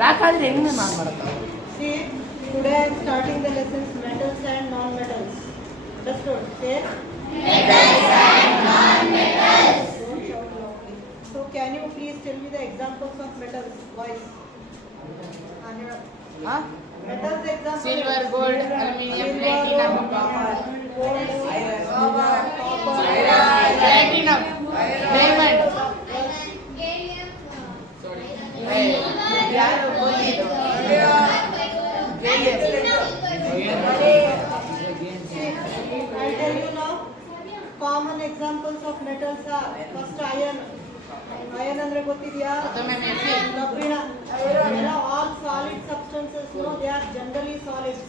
ರಾಕಾದ್ರೆ ಹೆಂಗೆ ನಾನು ಮಾಡ್ತಾ See, today I am starting the lessons metals and non-metals. Understood? Say metals and non-metals. Don't shout loudly. So can you please tell me the examples of metals, boys? ಹಾಂ Metals examples. Silver gold aluminium platinum Gold, platinum diamond ಯಾರು gold I'll tell you now. Common examples of metals are first iron. Iron ಅಂದ್ರೆ ಗೊತ್ತಿದೆಯಾ? ಕಬ್ಬಿಣ. All solid substances, no, they are generally solids.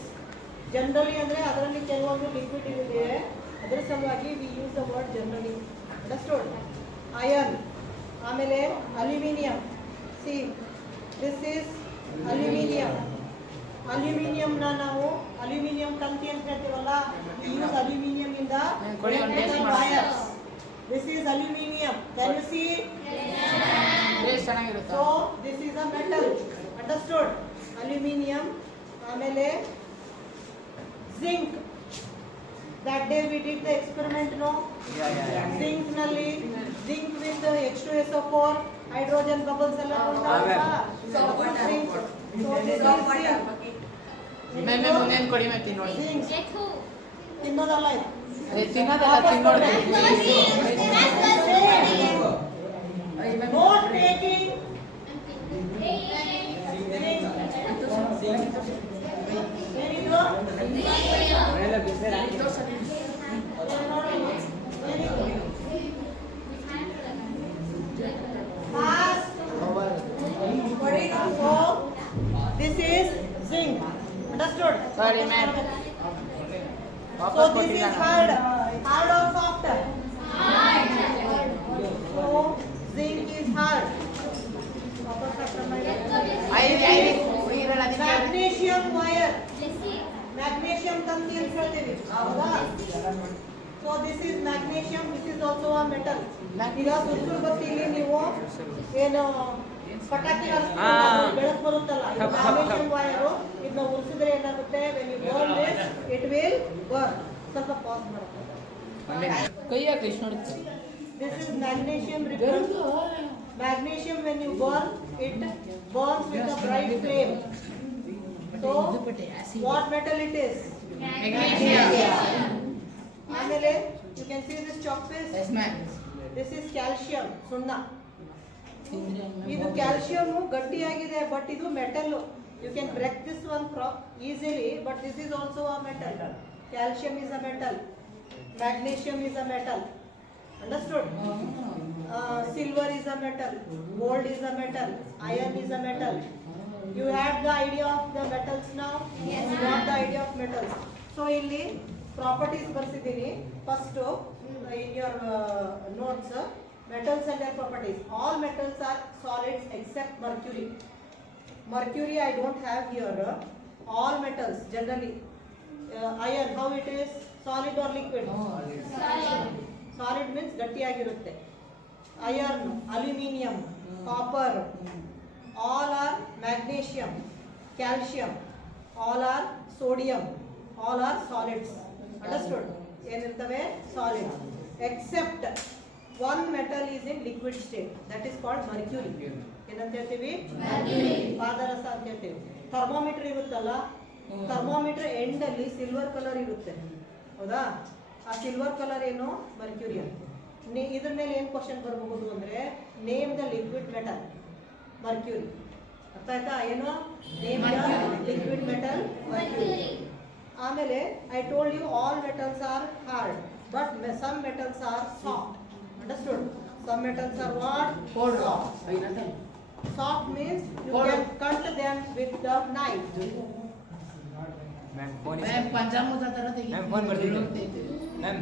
Generally ಅಂದ್ರೆ ಅದರಲ್ಲಿ ಕೆಲವೊಂದು liquid ಇದೆ. ಅದರ ಸಲುವಾಗಿ we use the word generally. Understood? Iron. ಆಮೇಲೆ aluminium. See, this is aluminium. ಅಲ್ಯೂಮಿನಿಯಂನ ನಾವು ಅಲ್ಯೂಮಿನಿಯಂ ತಂತಿ ಅಂತ ಹೇಳ್ತೀವಲ್ಲ, ಯೂಸ್ ಅಲ್ಯೂಮಿನಿಯಂ ಇಂದ electrical wires. This is aluminum. Can you see? Taste ಚೆನ್ನಾಗಿರುತ್ತೆ. So this is a metal. Understood? Aluminium. ಆಮೇಲೆ zinc. That day we did the experiment, no? Zinc ನಲ್ಲಿ zinc with H2SO4 hydrogen bubbles ಎಲ್ಲ ಉಂಟಾಗಲ್ಲ. Zinc. So this is zinc. ನೆನ್ನೆ ಮುಂದೇನು ಕಡಿಮೆ ತಿನ್ನೋಡಿ Zinc. ತಿನ್ನೋದಲ್ಲ ಇದು. ತಿನ್ನೋದಲ್ಲ ತಿನ್ನೋಡಿ Not taking. So this is zinc. Understood? Sorry, ma'am. So this is hard. Hard or soft? So zinc is hard. Magnesium wire. Magnesium ತಂತಿ ಅಂತ ಹೇಳ್ತೀವಿ, ಹೌದಾ? So this is magnesium. This is also a metal. ಈಗ ಸುತ್ತೂರು ಬತ್ತಿಲಿ ನೀವು ಏನು ಪಟಾಕಿ ಬೆಳಕು ಬರುತ್ತಲ್ಲ, ಇದು ಮ್ಯಾಗ್ನೇಷಿಯಂ ವೈರು. ಇದನ್ನ ಉರಿಸಿದ್ರೆ ಏನಾಗುತ್ತೆ? when you burn this it will burn. ಸ್ವಲ್ಪ ಪಾಸ್ ಮಾಡುತ್ತೆ. ಕೈ ಹಾಕಿ ಇಷ್ಟು ನೋಡಿ. This is magnesium ribbon. Magnesium when you burn it burns with a bright flame. So what metal it is? Magnesium. ಆಮೇಲೆ you can see this chalk piece. Yes, ma'am. This is calcium, ಸುಣ್ಣ. ಇದು calcium ಗಟ್ಟಿಯಾಗಿದೆ, but ಇದು metal. You can break this one easily, but this is also a metal. Calcium is a metal, magnesium is a metal. Understood? Silver is a metal, gold is a metal, iron is a metal. You had the idea of the metals now? Yes. You got the idea of metals. So ಇಲ್ಲಿ properties ಬರ್ಸಿದ್ದೀನಿ. First in your notes, metals and their properties. All metals are solids except mercury. Mercury I don't have here. All metals generally. Iron, how it is? Solid or liquid? Solid means ಗಟ್ಟಿಯಾಗಿರುತ್ತೆ. Iron, aluminium, copper, all are magnesium, calcium, all are sodium, all are solids. Understood? ಏನಿರ್ತವೆ? Solids. Except one metal is in liquid state, that is called mercury. ಏನಂತ ಹೇಳ್ತೀವಿ? ಪಾದರಸ ಅಂತ ಹೇಳ್ತೀವಿ. Thermometer ಇರುತ್ತಲ್ಲ, thermometer end ಅಲ್ಲಿ silver colour ಇರುತ್ತೆ, ಹೌದಾ? ಆ silver colour ಏನು? ಮರ್ಕ್ಯೂರಿ ಅಂತ. ಇದ್ರ ಮೇಲೆ ಏನು ಕ್ವಶನ್ ಬರಬಹುದು ಅಂದ್ರೆ, name the liquid metal. Mercury. ಅರ್ಥ ಆಯ್ತಾ? ಏನು? Name the liquid metal mercury. ಆಮೇಲೆ I told you all metals are hard, but some metals are soft. Understood? Some metals are what? Soft. Soft means you can cut them with the knife. Ma'am phone ma'am panchamrit ತರ ತೆಗಿ. Ma'am phone ಬರ್ತಿದೆ. Ma'am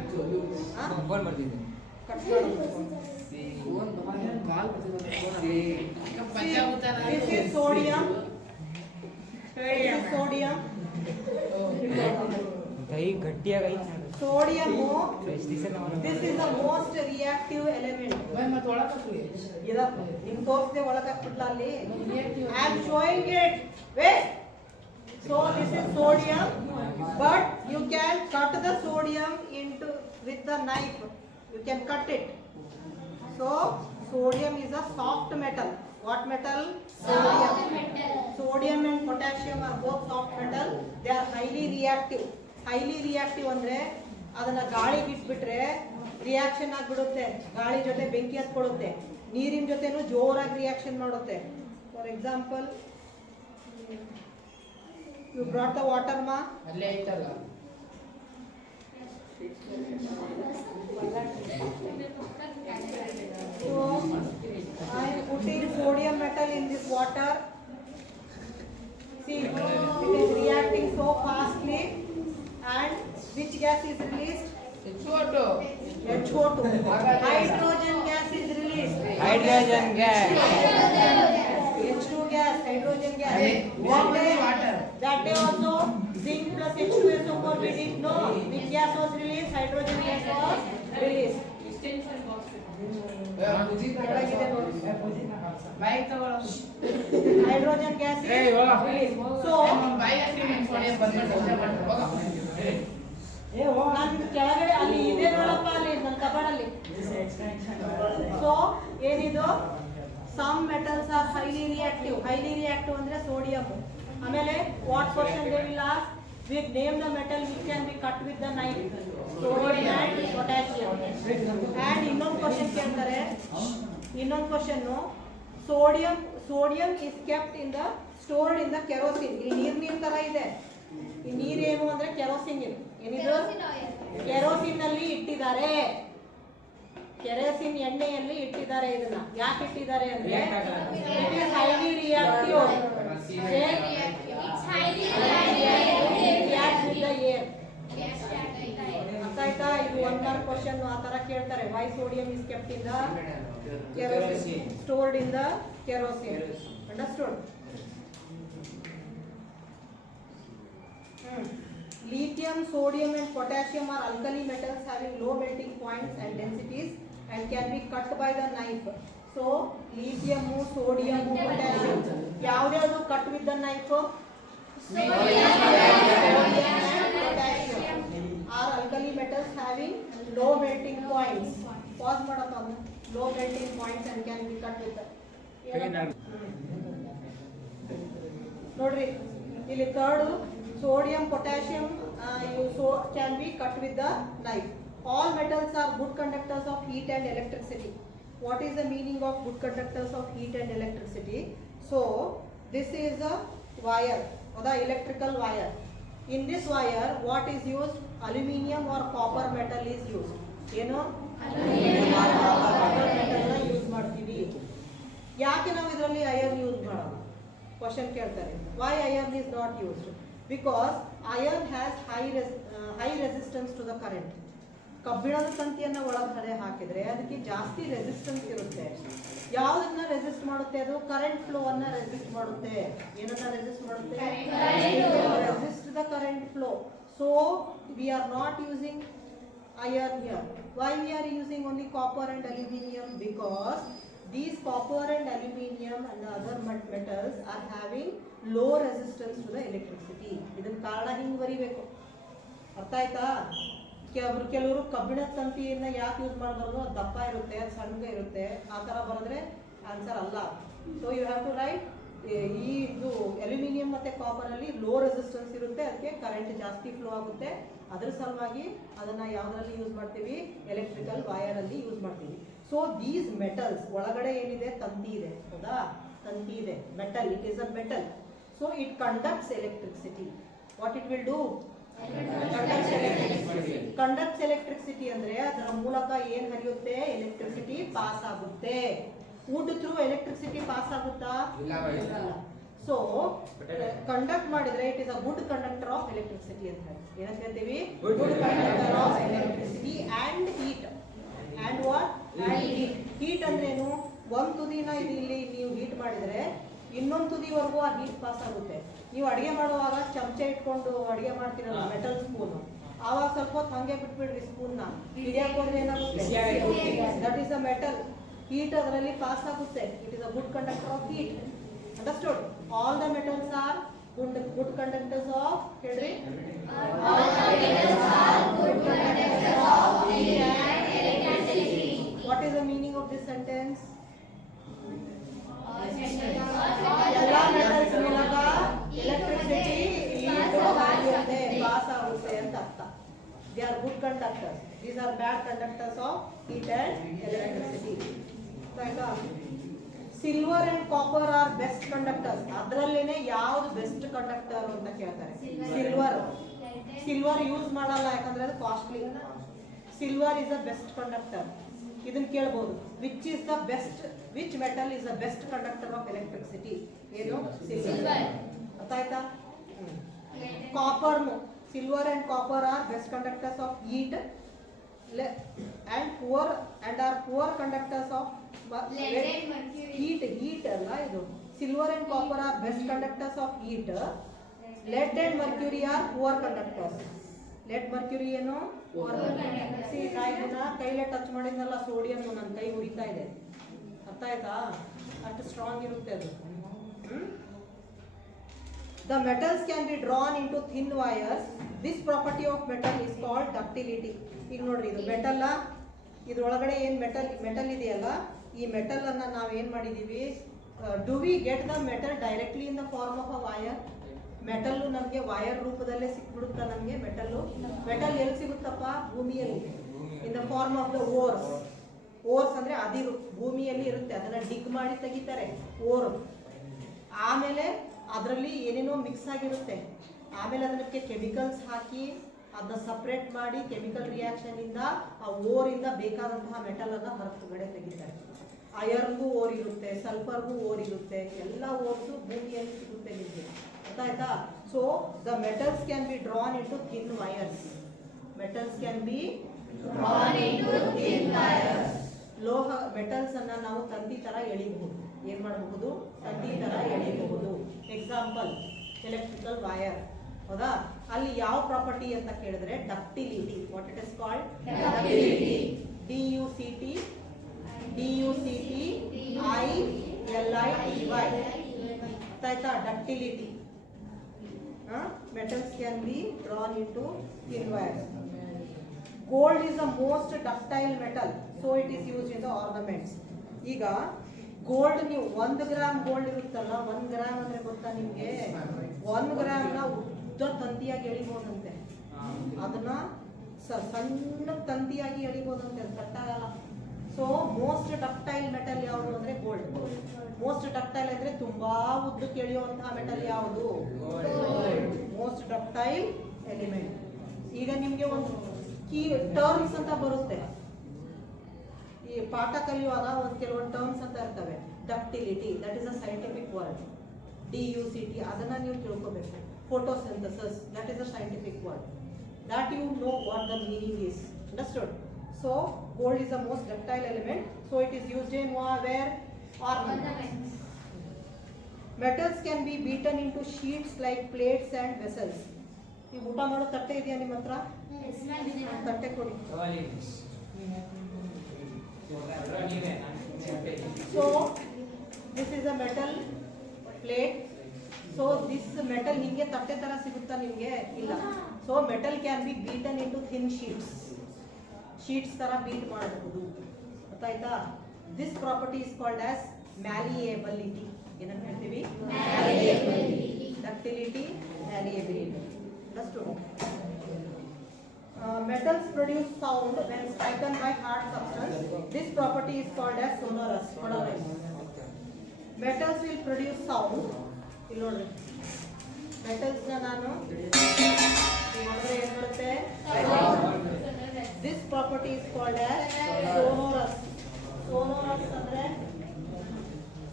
phone ಬರ್ತಿದೆ. Phone call ಬರ್ತಿದೆ. Panchamrit This is sodium. This is sodium. ಕೈ ಗಟ್ಟಿಯಾಗಿ Sodium, this is the most reactive element. ಮತ್ತೆ ಒಳಗೆ ನಿಮ್ ತೋರಿಸದೆ ಒಳಗೆ ಹಾಕ್ಬಿಟ್ಲ ಅಲ್ಲಿ. I am showing it. Wait. So this is sodium, but you can cut the sodium into with the knife. You can cut it. So sodium is a soft metal. What metal? Sodium. Sodium and potassium are both soft metal. They are highly reactive. Highly reactive ಅಂದ್ರೆ ಅದನ್ನ ಗಾಳಿಗೆ ಇಟ್ಬಿಟ್ರೆ reaction ಆಗ್ಬಿಡುತ್ತೆ. ಗಾಳಿ ಜೊತೆ ಬೆಂಕಿ ಹತ್ಕೊಳ್ಳುತ್ತೆ. ನೀರಿನ ಜೊತೆನೂ ಜೋರಾಗಿ ರಿಯಾಕ್ಷನ್ ಮಾಡುತ್ತೆ. For example, you brought the water, ma? ಅಲ್ಲೇ ಐತಲ್ಲ. So I am putting sodium metal in this water. See, it is reacting so fastly, and which gas is released? H2O. H2O. Hydrogen gas is released. Hydrogen gas. H2 gas, hydrogen gas. Water. That day also, zinc plus H2SO4 we did know. Which gas was released? Hydrogen gas was released. ಬಾಯಿ ತಗೊಳ್ಳೋ. Hydrogen gas is released. So, ಬಾಯಿ ಹಾಕ್ತೀನಿ sodium ಬಂದ್ಬಿಟ್ಟು ಹೋಗ. ನಾನು ಕೆಳಗಡೆ ಅಲ್ಲಿ ಇದೆ ನೋಡಪ್ಪ, ಅಲ್ಲಿ ನನ್ನ ಕಬಾಡಲ್ಲಿ. So, ಏನಿದು? Some metals are highly reactive. Highly reactive ಅಂದ್ರೆ sodium. ಆಮೇಲೆ what question they will ask? We name the metal which can be cut with the knife. Sodium and potassium. And ಇನ್ನೊಂದು question ಕೇಳ್ತಾರೆ. ಇನ್ನೊಂದು question, sodium is kept in the stored in the kerosene. ಇಲ್ಲಿ ನೀರ್ ತರ ಇದೆ. ಈ ನೀರೇನು ಅಂದ್ರೆ kerosene. ಏನಿದು? ಕೆರೋಸಿನ್ ಅಲ್ಲಿ ಇಟ್ಟಿದ್ದಾರೆ. ಕೆರೋಸಿನ್ ಎಣ್ಣೆಯಲ್ಲಿ ಇಟ್ಟಿದ್ದಾರೆ. ಇದನ್ನ ಯಾಕೆ ಇಟ್ಟಿದ್ದಾರೆ ಅಂದ್ರೆ it is highly reactive. It's highly reacts with the air. ಅರ್ಥಾಯ್ತಾ? ಇದು 1 ಮಾರ್ಕ್ ಕ್ವಶನ್ ಆ ತರ ಕೇಳ್ತಾರೆ. Why sodium is kept in the kerosene? Stored in the kerosene. Understood? Lithium, sodium and potassium are alkali metals having low melting points and densities and can be cut by the knife. So, lithium, sodium, potassium. ಯಾವ್ದು cut with the knife? Sodium and potassium are alkali metals having low melting points. Pause ಮಾಡಪ್ಪ. Low melting points and can be cut with the. ನೋಡ್ರಿ ಇಲ್ಲಿ third sodium, potassium can be cut with the knife. All metals are good conductors of heat and electricity. What is the meaning of good conductors of heat and electricity? So, this is a wire or the electrical wire. In this wire, what is used? Aluminium or copper metal is used. You know? Aluminium or copper metal use ಮಾಡ್ತೀವಿ. ಯಾಕೆ ನಾವು ಇದರಲ್ಲಿ iron use ಮಾಡಲ್ಲ? Question ಕೇಳ್ತಾರೆ. Why iron is not used? Because iron has high resistance to the current. ಕಬ್ಬಿಣದ ತಂತಿಯನ್ನ ಒಳಗಡೆ ಹಾಕಿದ್ರೆ ಅದಕ್ಕೆ ಜಾಸ್ತಿ ರೆಸಿಸ್ಟೆನ್ಸ್ ಇರುತ್ತೆ. ಯಾವುದನ್ನ ರೆಸಿಸ್ಟ್ ಮಾಡುತ್ತೆ? ಅದು ಕರೆಂಟ್ ಫ್ಲೋ ಅನ್ನ ರೆಸಿಸ್ಟ್ ಮಾಡುತ್ತೆ. ಏನನ್ನ ರೆಸಿಸ್ಟ್ ಮಾಡುತ್ತೆ? Resist the current flow. So we are not using iron here. Why we are using only copper and aluminium? Because these copper and aluminium and the other metals are having low resistance to the electricity. ಇದನ್ನ ಕಾರಣ ಹಿಂಗ್ ಬರಿಬೇಕು. ಅರ್ಥ ಆಯ್ತಾ? ಕೆಲವರು ಕಬ್ಬಿಣದ ತಂತಿಯನ್ನ ಯಾಕೆ use ಮಾಡಬಾರ್ದು? ಅದು ದಪ್ಪ ಇರುತ್ತೆ, ಅದು ಸಣ್ಣ ಇರುತ್ತೆ, ಆ ಥರ ಬರೆದ್ರೆ ಆನ್ಸರ್ ಅಲ್ಲ. So you have to write ಈ ಇದು ಅಲ್ಯೂಮಿನಿಯಂ ಮತ್ತು ಕಾಪರಲ್ಲಿ ಲೋ ರೆಸಿಸ್ಟೆನ್ಸ್ ಇರುತ್ತೆ, ಅದಕ್ಕೆ ಕರೆಂಟ್ ಜಾಸ್ತಿ ಫ್ಲೋ ಆಗುತ್ತೆ. ಅದರ ಸಲುವಾಗಿ ಅದನ್ನು ಯಾವುದರಲ್ಲಿ ಯೂಸ್ ಮಾಡ್ತೀವಿ? ಎಲೆಕ್ಟ್ರಿಕಲ್ ವೈರಲ್ಲಿ ಯೂಸ್ ಮಾಡ್ತೀವಿ. ಸೊ ದೀಸ್ ಮೆಟಲ್ಸ್ ಒಳಗಡೆ ಏನಿದೆ? ತಂತಿ ಇದೆ, ಹೌದಾ? ತಂತಿ ಇದೆ, metal. It is a metal. So it conducts electricity. What it will do? Conducts electricity ಅಂದ್ರೆ ಅದರ ಮೂಲಕ ಏನ್ ಹರಿಯುತ್ತೆ? ಎಲೆಕ್ಟ್ರಿಸಿಟಿ ಪಾಸ್ ಆಗುತ್ತೆ. ವುಡ್ ಥ್ರೂ ಎಲೆಕ್ಟ್ರಿಸಿಟಿ ಪಾಸ್ ಆಗುತ್ತಾ? ಸೊ ಕಂಡಕ್ಟ್ ಮಾಡಿದ್ರೆ it is a good conductor of electricity ಅಂತ ಏನಂತ ಹೇಳ್ತೀವಿ? Good conductor of electricity and heat. And what? Heat ಅಂದ್ರೇನು? ಒಂದ್ ತುದಿನ ಇಲ್ಲಿ ನೀವು ಹೀಟ್ ಮಾಡಿದ್ರೆ ಇನ್ನೊಂದು ತುದಿವರೆಗೂ ಆ ಹೀಟ್ ಪಾಸ್ ಆಗುತ್ತೆ. ನೀವು ಅಡುಗೆ ಮಾಡುವಾಗ ಚಮಚ ಇಟ್ಕೊಂಡು ಅಡುಗೆ ಮಾಡ್ತೀರಲ್ಲ, ಮೆಟಲ್ ಸ್ಪೂನು, ಆವಾಗ ಸ್ವಲ್ಪ ಹೊತ್ತು ಹಂಗೆ ಬಿಟ್ಬಿಡ್ರಿ ಸ್ಪೂನ್ನ. ಹಿಡಿಯಕ್ಕೆ ಹೋದ್ರೆ ಏನಾಗುತ್ತೆ? That is a metal. Heat ಅದರಲ್ಲಿ ಪಾಸ್ ಆಗುತ್ತೆ. It is a good conductor of heat. Understood? All the metals are good conductors of, ಹೇಳ್ರಿ, what is the meaning of this sentence? ಎಲ್ಲ ಮೆಟಲ್ಸ್ ಮೂಲಕ ಎಲೆಕ್ಟ್ರಿಸಿಟಿ ಆಗುತ್ತೆ, ಪಾಸ್ ಆಗುತ್ತೆ ಅಂತ ಅರ್ಥ. They are good conductors. These are bad conductors of heat and electricity. ಆಯ್ತಾ? Silver and copper are best conductors. ಅದರಲ್ಲೇನೆ ಯಾವ್ದು ಬೆಸ್ಟ್ ಕಂಡಕ್ಟರ್ ಅಂತ ಕೇಳ್ತಾರೆ. ಸಿಲ್ವರ್ ಯೂಸ್ ಮಾಡಲ್ಲ, ಯಾಕಂದ್ರೆ ಅದು costly. Silver is the best conductor. ಇದನ್ನ ಕೇಳಬಹುದು. Which is the best, which metal is the best conductor of electricity? ಏನು? ಸಿಲ್ವರ್. ಅರ್ಥ ಆಯ್ತಾ? ಕಾಪರ್ನು, silver and copper are best conductors of heat and are poor conductors of heat ಅಲ್ಲ ಇದು. Silver and copper are best conductors of heat. lead and mercury are poor conductors. lead mercury ಏನು? ಇದನ್ನ ಕೈಲೇ touch ಮಾಡಿದ್ನಲ್ಲ, sodium, ನನ್ನ ಕೈ ಉರಿತಾ ಇದೆ. ಅರ್ಥ ಆಯ್ತಾ? ಅಷ್ಟು ಸ್ಟ್ರಾಂಗ್ ಇರುತ್ತೆ ಅದು. The metals can be drawn into thin wires. This property of metal is called ductility. ಈಗ ನೋಡ್ರಿ, ಇದು ಮೆಟಲ್. ಇದ್ರೊಳಗಡೆ ಏನು ಮೆಟಲ್ ಇದೆಯಲ್ಲ, ಈ ಮೆಟಲ್ ಅನ್ನ ನಾವು ಏನು ಮಾಡಿದೀವಿ? Do we get the metal directly in the form of a wire? Metal ನಮಗೆ ವೈರ್ ರೂಪದಲ್ಲೇ ಸಿಕ್ಬಿಡುತ್ತಾ ನಮಗೆ? ಮೆಟಲ್ ಎಲ್ಲಿ ಸಿಗುತ್ತಪ್ಪ? ಭೂಮಿಯಲ್ಲಿ. In the form of the ores. Ores ಅಂದ್ರೆ ಅದಿರು, ಭೂಮಿಯಲ್ಲಿ ಇರುತ್ತೆ. ಅದನ್ನ ಡಿಗ್ ಮಾಡಿ ತೆಗಿತಾರೆ, ಓರ್. ಆಮೇಲೆ ಅದರಲ್ಲಿ ಏನೇನೋ ಮಿಕ್ಸ್ ಆಗಿರುತ್ತೆ. ಆಮೇಲೆ ಅದಕ್ಕೆ ಕೆಮಿಕಲ್ಸ್ ಹಾಕಿ ಅದನ್ನ ಸಪ್ರೇಟ್ ಮಾಡಿ ಕೆಮಿಕಲ್ ರಿಯಾಕ್ಷನ್ ಇಂದ ಆ ಓರಿಂದ ಬೇಕಾದಂತಹ ಮೆಟಲ್ ಅನ್ನ ಹೊರಗಡೆ ತೆಗಿತಾರೆ. ಐರನ್ಗೂ ಓರ್ ಇರುತ್ತೆ, ಸಲ್ಫರ್ಗೂ ಓರ್ ಇರುತ್ತೆ. ಎಲ್ಲ ಓರ್ಸು ಭೂಮಿಯಲ್ಲಿ ಸಿಗುತ್ತೆ ನಿಮಗೆ. ಆಯ್ತಾ? So the metals can be drawn in to thin wires. Metals can be drawn in to thin wires. ಲೋಹ ಮೆಟಲ್ಸ್ ಅನ್ನ ನಾವು ತಂತಿ ತರ ಎಳಿಬಹುದು. ಏನ್ ಮಾಡಬಹುದು? ತಂತಿ ತರ ಎಳಿಬಹುದು. Example electrical wire. ಹೌದಾ? ಅಲ್ಲಿ ಯಾವ ಪ್ರಾಪರ್ಟಿ ಅಂತ ಕೇಳಿದ್ರೆ ductility. What it is called? Ductility. DUCT ILITY. ಆಯ್ತಾ? Ductility. Metals can be drawn into thin wires. Gold is the most ductile metal, so it is used in the ornaments. ಈಗ gold, ನೀವು 1 gram gold ಇರುತ್ತಲ್ಲ, 1 gram ಅಂದ್ರೆ ಗೊತ್ತಾ ನಿಮ್ಗೆ? 1 gram ನ ಉದ್ದ ತಂತಿಯಾಗಿ ಎಳಿಬಹುದಂತೆ. ಅದನ್ನ ಸಣ್ಣ ತಂತಿಯಾಗಿ ಎಳಿಬಹುದಂತೆ, ಕಟ್ಟಾಗಲ್ಲ. ಸೊ ಮೋಸ್ಟ್ ಡಕ್ಟೈಲ್ ಮೆಟಲ್ ಯಾವುದು ಅಂದ್ರೆ ಗೋಲ್ಡ್. ಮೋಸ್ಟ್ ಡಕ್ಟೈಲ್ ಅಂದ್ರೆ ತುಂಬಾ ಉದ್ದಕ್ಕೆ ಎಳೆಯುವಂತಹ ಮೆಟಲ್ ಯಾವುದು? Most ductile element. ಈಗ ನಿಮ್ಗೆ ಒಂದು ಕೀ ಟರ್ಮ್ಸ್ ಅಂತ ಬರುತ್ತೆ. ಈ ಪಾಠ ಕಲಿಯುವಾಗ ಒಂದು ಕೆಲವೊಂದು ಟರ್ಮ್ಸ್ ಅಂತ ಇರ್ತವೆ. Ductility, that is a scientific word. DUCT, ಅದನ್ನ ನೀವು ತಿಳ್ಕೋಬೇಕು. Photosynthesis, that is a scientific word. That you know what the meaning is. Understood? So gold is the most ductile element, so it is used in where? Ornaments. Metals can be beaten into sheets like plates and vessels. ಈ ಊಟ ಮಾಡೋ ತಟ್ಟೆ ಇದೆಯಾ ನಿಮ್ಮ ಹತ್ರ? ತಟ್ಟೆ ಕೊಡಿ. So this is a metal plate. So this metal ಹಿಂಗೆ ತಟ್ಟೆ ತರ ಸಿಗುತ್ತಾ ನಿಮಗೆ? ಇಲ್ಲ. So metal can be beaten into thin sheets. Sheets ತರ ಬೀಟ್ ಮಾಡಬಹುದು. ಗೊತ್ತಾಯ್ತಾ? This property is called as malleability. ಏನಂತ ಹೇಳ್ತೀವಿ? Malleability. Ductility, malleability. Understood? Metals produce sound when striken by hard substance. This property is called as sonorous. Metals will produce sound. ಇಲ್ಲಿ ನೋಡ್ರಿ, metals ನಾನು ನೋಡಿದ್ರೆ ಏನ್ ಬರುತ್ತೆ? This property is called as sonorous. Sonorous ಅಂದ್ರೆ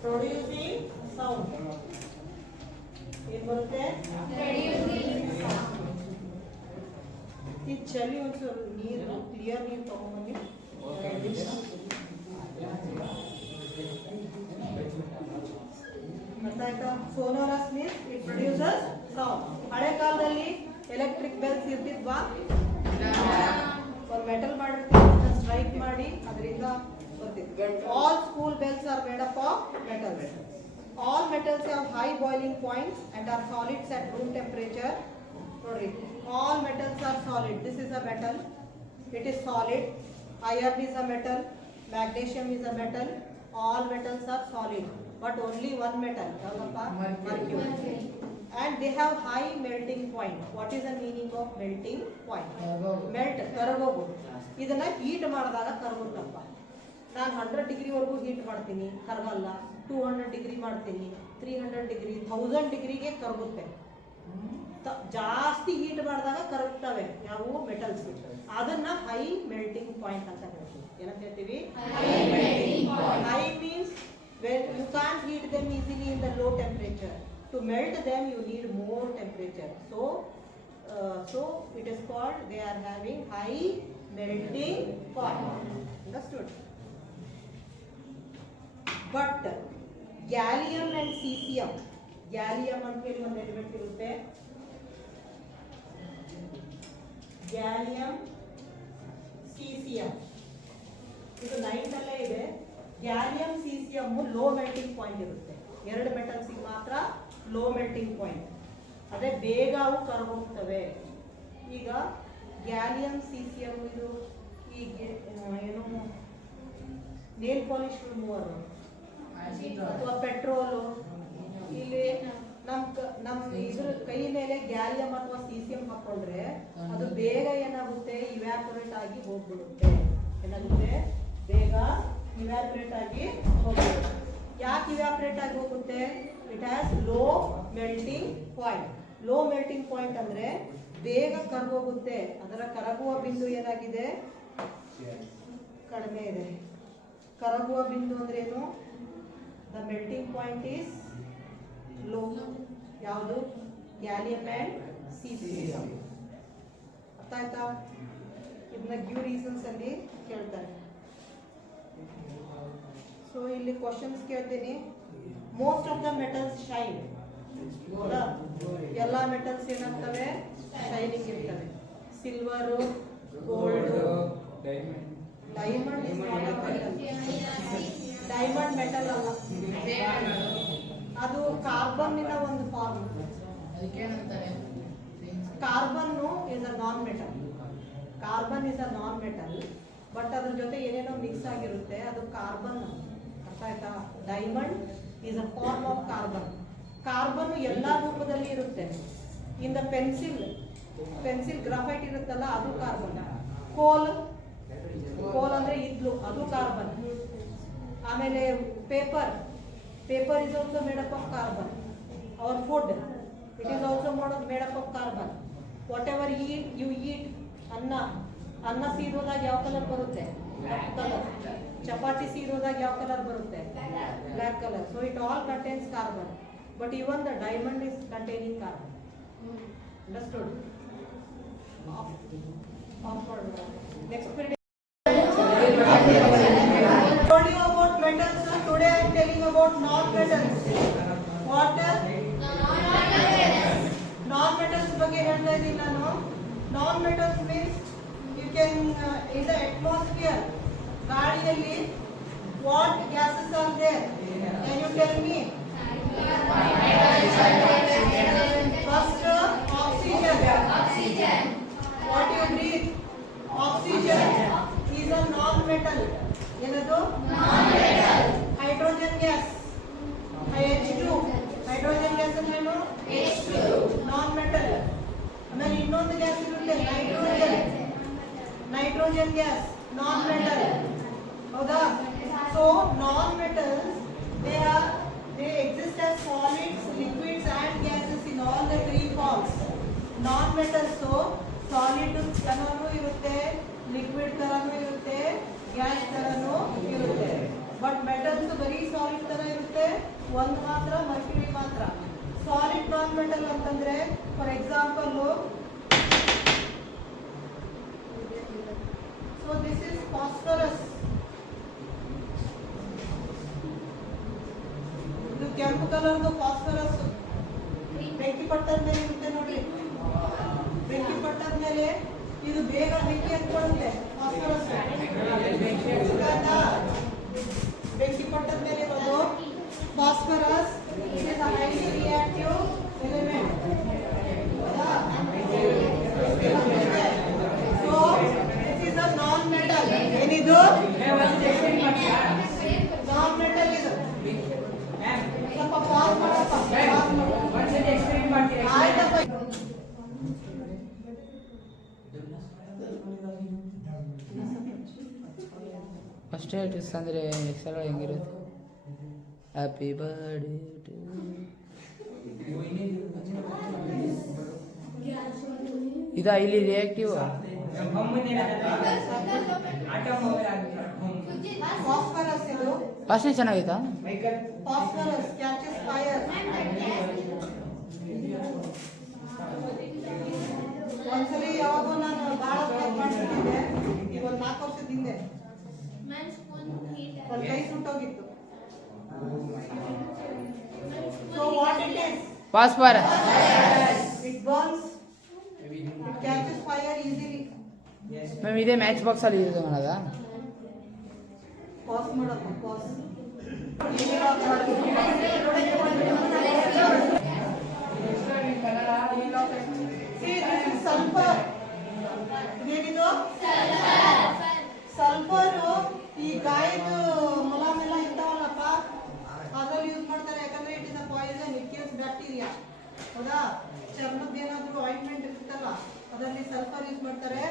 producing sound. ಏನ್ ಬರುತ್ತೆ? Producing sound. ಈ ಚಳಿ ಒಂಚೂರು ನೀರು, ಕ್ಲಿಯರ್ ನೀರು ತಗೊಂಡ್ಬನ್ನಿ. ಗೊತ್ತಾಯ್ತಾ? ಸೋನೋರಸ್ ಮೀನ್ಸ್ ಇಟ್ ಪ್ರೊಡ್ಯೂಸಸ್ ಸೌಂಡ್. ಹಳೆ ಕಾಲದಲ್ಲಿ ಎಲೆಕ್ಟ್ರಿಕ್ ಬೆಲ್ಸ್ ಇರ್ತಿದ್ವಾ? ಒಂದು ಮೆಟಲ್ ಮಾಡಿರ್ತೀವಿ, ಅದನ್ನ ಸ್ಟ್ರೈಕ್ ಮಾಡಿ ಅದರಿಂದ ಬರ್ತಿದೆ. All school bells are made up of metal. All metals have high boiling points and are solids at room temperature. Nodri, all metals are solid. This is a metal. It is solid. Iron is a metal. Magnesium is a metal. All metals are solid. But only one metal, mercury. And they have high melting point. What is the meaning of melting point? Melt, ಕರಗೋಗು. ಇದನ್ನ heat ಮಾಡಿದಾಗ ಕರಗುತ್ತಪ್ಪ. ನಾನು 100 ಡಿಗ್ರಿವರೆಗೂ heat ಮಾಡ್ತೀನಿ, ಕರಗಲ್ಲ. 200 degree ಮಾಡ್ತೀನಿ, 300 degree, 1000 ಡಿಗ್ರಿಗೆ ಕರಗುತ್ತೆ. ಜಾಸ್ತಿ heat ಮಾಡಿದಾಗ ಕರಗುತ್ತವೆ ಯಾವುವು metals. ಅದನ್ನ ಹೈ ಮೆಲ್ಟಿಂಗ್ ಪಾಯಿಂಟ್ ಅಂತ ಹೇಳ್ತೀವಿ. ಏನಂತ ಹೇಳ್ತೀವಿ? High means when you can't heat them easily in the low temperature. To melt them you need more temperature. So it is called, they are having high melting point. Understood? But gallium and cesium, gallium ಅಂತ ಹೇಳಿ ಒಂದು element ಇರುತ್ತೆ. Gallium caesium ಇದು 9th ಅಲ್ಲೇ ಇದೆ. Gallium caesium low melting point ಇರುತ್ತೆ. ಎರಡು ಮೆಟಲ್ಸ್ಗೆ ಮಾತ್ರ ಲೋ ಮೆಲ್ಟಿಂಗ್ ಪಾಯಿಂಟ್. ಅದೇ ಬೇಗ ಅವು ಕರಗೋಗ್ತವೆ. ಈಗ ಗ್ಯಾಲಿಯಂ ಸೀಸಿಯಂ ಇದು ಈಗ ಏನು ನೇಲ್ ಪಾಲಿಶ್ ರಿಮೂವರ್ ಅಥವಾ ಪೆಟ್ರೋಲು, ಇಲ್ಲಿ ನಮ್ಮ ಇದ್ರ ಕೈ ಮೇಲೆ ಗ್ಯಾಲಿಯಂ ಅಥವಾ ಸೀಸಿಯಂ ಹಾಕೊಂಡ್ರೆ ಅದು ಬೇಗ ಏನಾಗುತ್ತೆ, ಇವ್ಯಾಪೊರೇಟ್ ಆಗಿ ಹೋಗ್ಬಿಡುತ್ತೆ. ಏನಾಗುತ್ತೆ? ಬೇಗ ಇವ್ಯಾಪೊರೇಟ್ ಆಗಿ ಹೋಗ್ಬಿಡುತ್ತೆ. ಯಾಕೆ ಇವ್ಯಾಪೊರೇಟ್ ಆಗಿ ಹೋಗುತ್ತೆ? It has low melting point. Low melting point ಅಂದ್ರೆ ಬೇಗ ಕರಗೋಗುತ್ತೆ. ಅದರ ಕರಗುವ ಬಿಂದು ಏನಾಗಿದೆ? ಕಡಿಮೆ ಇದೆ. ಕರಗುವ ಬಿಂದು ಅಂದ್ರೆ ಏನು? The melting point is low. ಯಾವುದು? Gallium and caesium. ಅರ್ಥ ಆಯ್ತಾ? ಇದನ್ನ ಗ್ಯೂ ರೀಸನ್ಸ್ ಅಲ್ಲಿ ಕೇಳ್ತಾರೆ. ಸೊ ಇಲ್ಲಿ ಕ್ವಶನ್ಸ್ ಕೇಳ್ತೀನಿ. Most of the metals shine. ಹೌದಾ? ಎಲ್ಲ ಮೆಟಲ್ಸ್ ಏನಾಗ್ತವೆ? ಶೈನಿಂಗ್ ಇರ್ತವೆ. Silver, gold, diamond is not a metal. Diamond metal ಅಲ್ಲ, ಅದು ಕಾರ್ಬನ್ನಿನ ಒಂದು form. Carbon is a non metal. Carbon is a non metal, but ಅದ್ರ ಜೊತೆ ಏನೇನೋ ಮಿಕ್ಸ್ ಆಗಿರುತ್ತೆ, ಅದು ಕಾರ್ಬನ್. ಅರ್ಥ ಆಯ್ತಾ? Diamond is a form of carbon. Carbon ಎಲ್ಲಾ ರೂಪದಲ್ಲಿ ಇರುತ್ತೆ. ಇನ್ ದ ಪೆನ್ಸಿಲ್ ಗ್ರಾಫೈಟ್ ಇರುತ್ತಲ್ಲ, ಅದು ಕಾರ್ಬನ್. ಕೋಲ್ ಅಂದ್ರೆ ಇದ್ಲು, ಅದು ಕಾರ್ಬನ್. ಆಮೇಲೆ paper is also made up of carbon. Our food, it is also made up of carbon. Whatever you eat, ಅನ್ನ ಸೀದೋದಾಗ ಯಾವ ಕಲರ್ ಬರುತ್ತೆ? ಕಲರ್. ಚಪಾತಿ ಸೀದೋದಾಗ ಯಾವ ಕಲರ್ ಬರುತ್ತೆ? Black colour. So it all contains carbon. But even the diamond is containing carbon. Understood? Next period. Today I am telling about non-metals. What? Non-metals ಬಗ್ಗೆ ಹೇಳ್ತಾ ಇದ್ದೀನಿ ನಾನು. Non-metals means you can in the atmosphere, ಗಾಳಿಯಲ್ಲಿ what gases are there? Can you tell me? First, oxygen. What you breathe? Oxygen is a non-metal. ಏನದು? Non-metal. Hydrogen gas, H2. Hydrogen gas ಅಂದ್ರೇನು? H2. Non metal. ಆಮೇಲೆ ಇನ್ನೊಂದು gas ಇರುತ್ತೆ, nitrogen gas, non metal. ಹೌದಾ? So non metals they exist as solids, liquids and gases in all the three forms. Non metals solid ತರನೂ ಇರುತ್ತೆ, liquid ತರನೂ ಇರುತ್ತೆ, gas ತರನೂ ಇರುತ್ತೆ. But metals ಬರೀ ಸಾಲಿಡ್ ತರ ಇರುತ್ತೆ, ಒಂದು ಮಾತ್ರ ಮರ್ಕ್ಯುರಿ ಮಾತ್ರ. ಸಾಲಿಡ್ ನಾನ್ ಮೆಟಲ್ ಅಂತಂದ್ರೆ for example, so this is phosphorus. ಇದು ಕೆಂಪು ಕಲರ್ದು ಫಾಸ್ಫರಸ್. ಬೆಂಕಿ ಪಟ್ಟದ ಮೇಲೆ ಇರುತ್ತೆ ನೋಡ್ರಿ. ಬೆಂಕಿ ಪಟ್ಟದ ಮೇಲೆ ಇದು ಬೇಗ ಬೆಂಕಿ ಹತ್ಕೊಳ್ಳುತ್ತೆ ಫಾಸ್ಫರಸ್. ಬೆಂಕಿ ಕೊಟ್ಟದ ಮೇಲೆ ಇರೋದು phosphorus. It is a highly reactive element. So this is a non metal. ಏನಿದು ನಾನ್ ಮೆಟಲ್. ಇದು ಸ್ವಲ್ಪ ಪಾಸ್ ಮಾಡಪ್ಪ. ಆಯ್ತಪ್ಪ. ಫಸ್ಟ್ ಏಟಿಸ್ ಅಂದರೆ ಹೆಸರು ಹೆಂಗಿರುತ್ತೆ? ಹ್ಯಾಪಿ ಬರ್ಡೇ ಟು ಇದು ಇಲ್ಲಿ ರಿಯಾಕ್ಟಿವ್ ಫಾಸ್ಫರಸ್. ಇದು ಫಸ್ಟ್ನೇ ಚೆನ್ನಾಗಿತ್ತಾ? Phosphorus catches fire. ಒಂದ್ಸಲಿ ಯಾವಾಗೋ ನಾನು ಭಾಳ ಮಾಡ್ತಿದ್ದೆ, ಈಗ ಒಂದು 4 ವರ್ಷದ ಹಿಂದೆ ಒಂದು ಕೈ ಸುಟ್ಟೋಗಿತ್ತು. So what it is? Phosphorus. It burns, it catches fire easily. Ma'am ಇದೇ ಮ್ಯಾಚ್ ಬಾಕ್ಸ್ ಅಲ್ಲಿ ಯೂಸ್ ಮಾಡೋದಾ? ಪಾಸ್ ಮಾಡಪ್ಪ, ಪಾಸ್. ಸಲ್ಫರ್. ಇದೇನಿದು? ಸಲ್ಫರು ಈ ಗಾಯದ ಮೊಲಾಮೆಲ್ಲ ಇರ್ತಾವಲ್ಲಪ್ಪ ಅದ್ರಲ್ಲಿ ಯೂಸ್ ಮಾಡ್ತಾರೆ. ಯಾಕಂದ್ರೆ it is a poison, it kills bacteria. ಹೌದಾ? ಚರ್ಮದ ಏನಾದ್ರು ಆಯಿಂಟ್ಮೆಂಟ್ ಇರುತ್ತಲ್ಲ ಅದರಲ್ಲಿ ಸಲ್ಫರ್ ಯೂಸ್ ಮಾಡ್ತಾರೆ.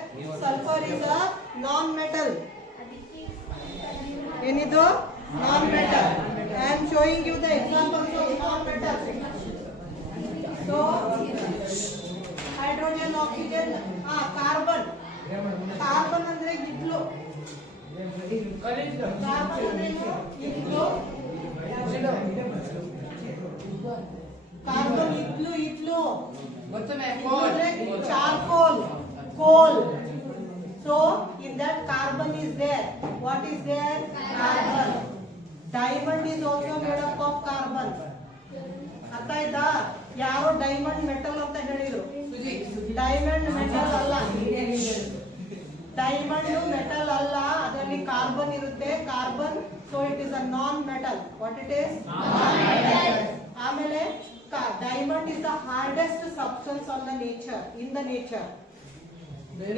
Sulphur is a non metal. ಏನಿದು? Non metal. I am showing you the examples of non metal. So hydrogen, oxygen, carbon. Carbon ಅಂದ್ರೆ ಇದ್ಲು. Carbon ಅಂದ್ರೆ ಇದ್ಲು. ಕಾರ್ಬನ್ ಇದ್ಲು. Charcoal, coal. So if that carbon is there, what is there? Carbon. Diamond is also made up of carbon. ಅರ್ಥ ಆಯ್ತಾ? ಯಾರೋ diamond metal ಅಂತ ಹೇಳಿದ್ರು. ಡೈಮಂಡ್ ಮೆಟಲ್ ಅಲ್ಲ. ಡೈಮಂಡ್ ಮೆಟಲ್ ಅಲ್ಲ, ಅದರಲ್ಲಿ ಕಾರ್ಬನ್ ಇರುತ್ತೆ. Carbon, so it is a non metal. What it is? ಆಮೇಲೆ diamond is the hardest substance on the nature, in the nature.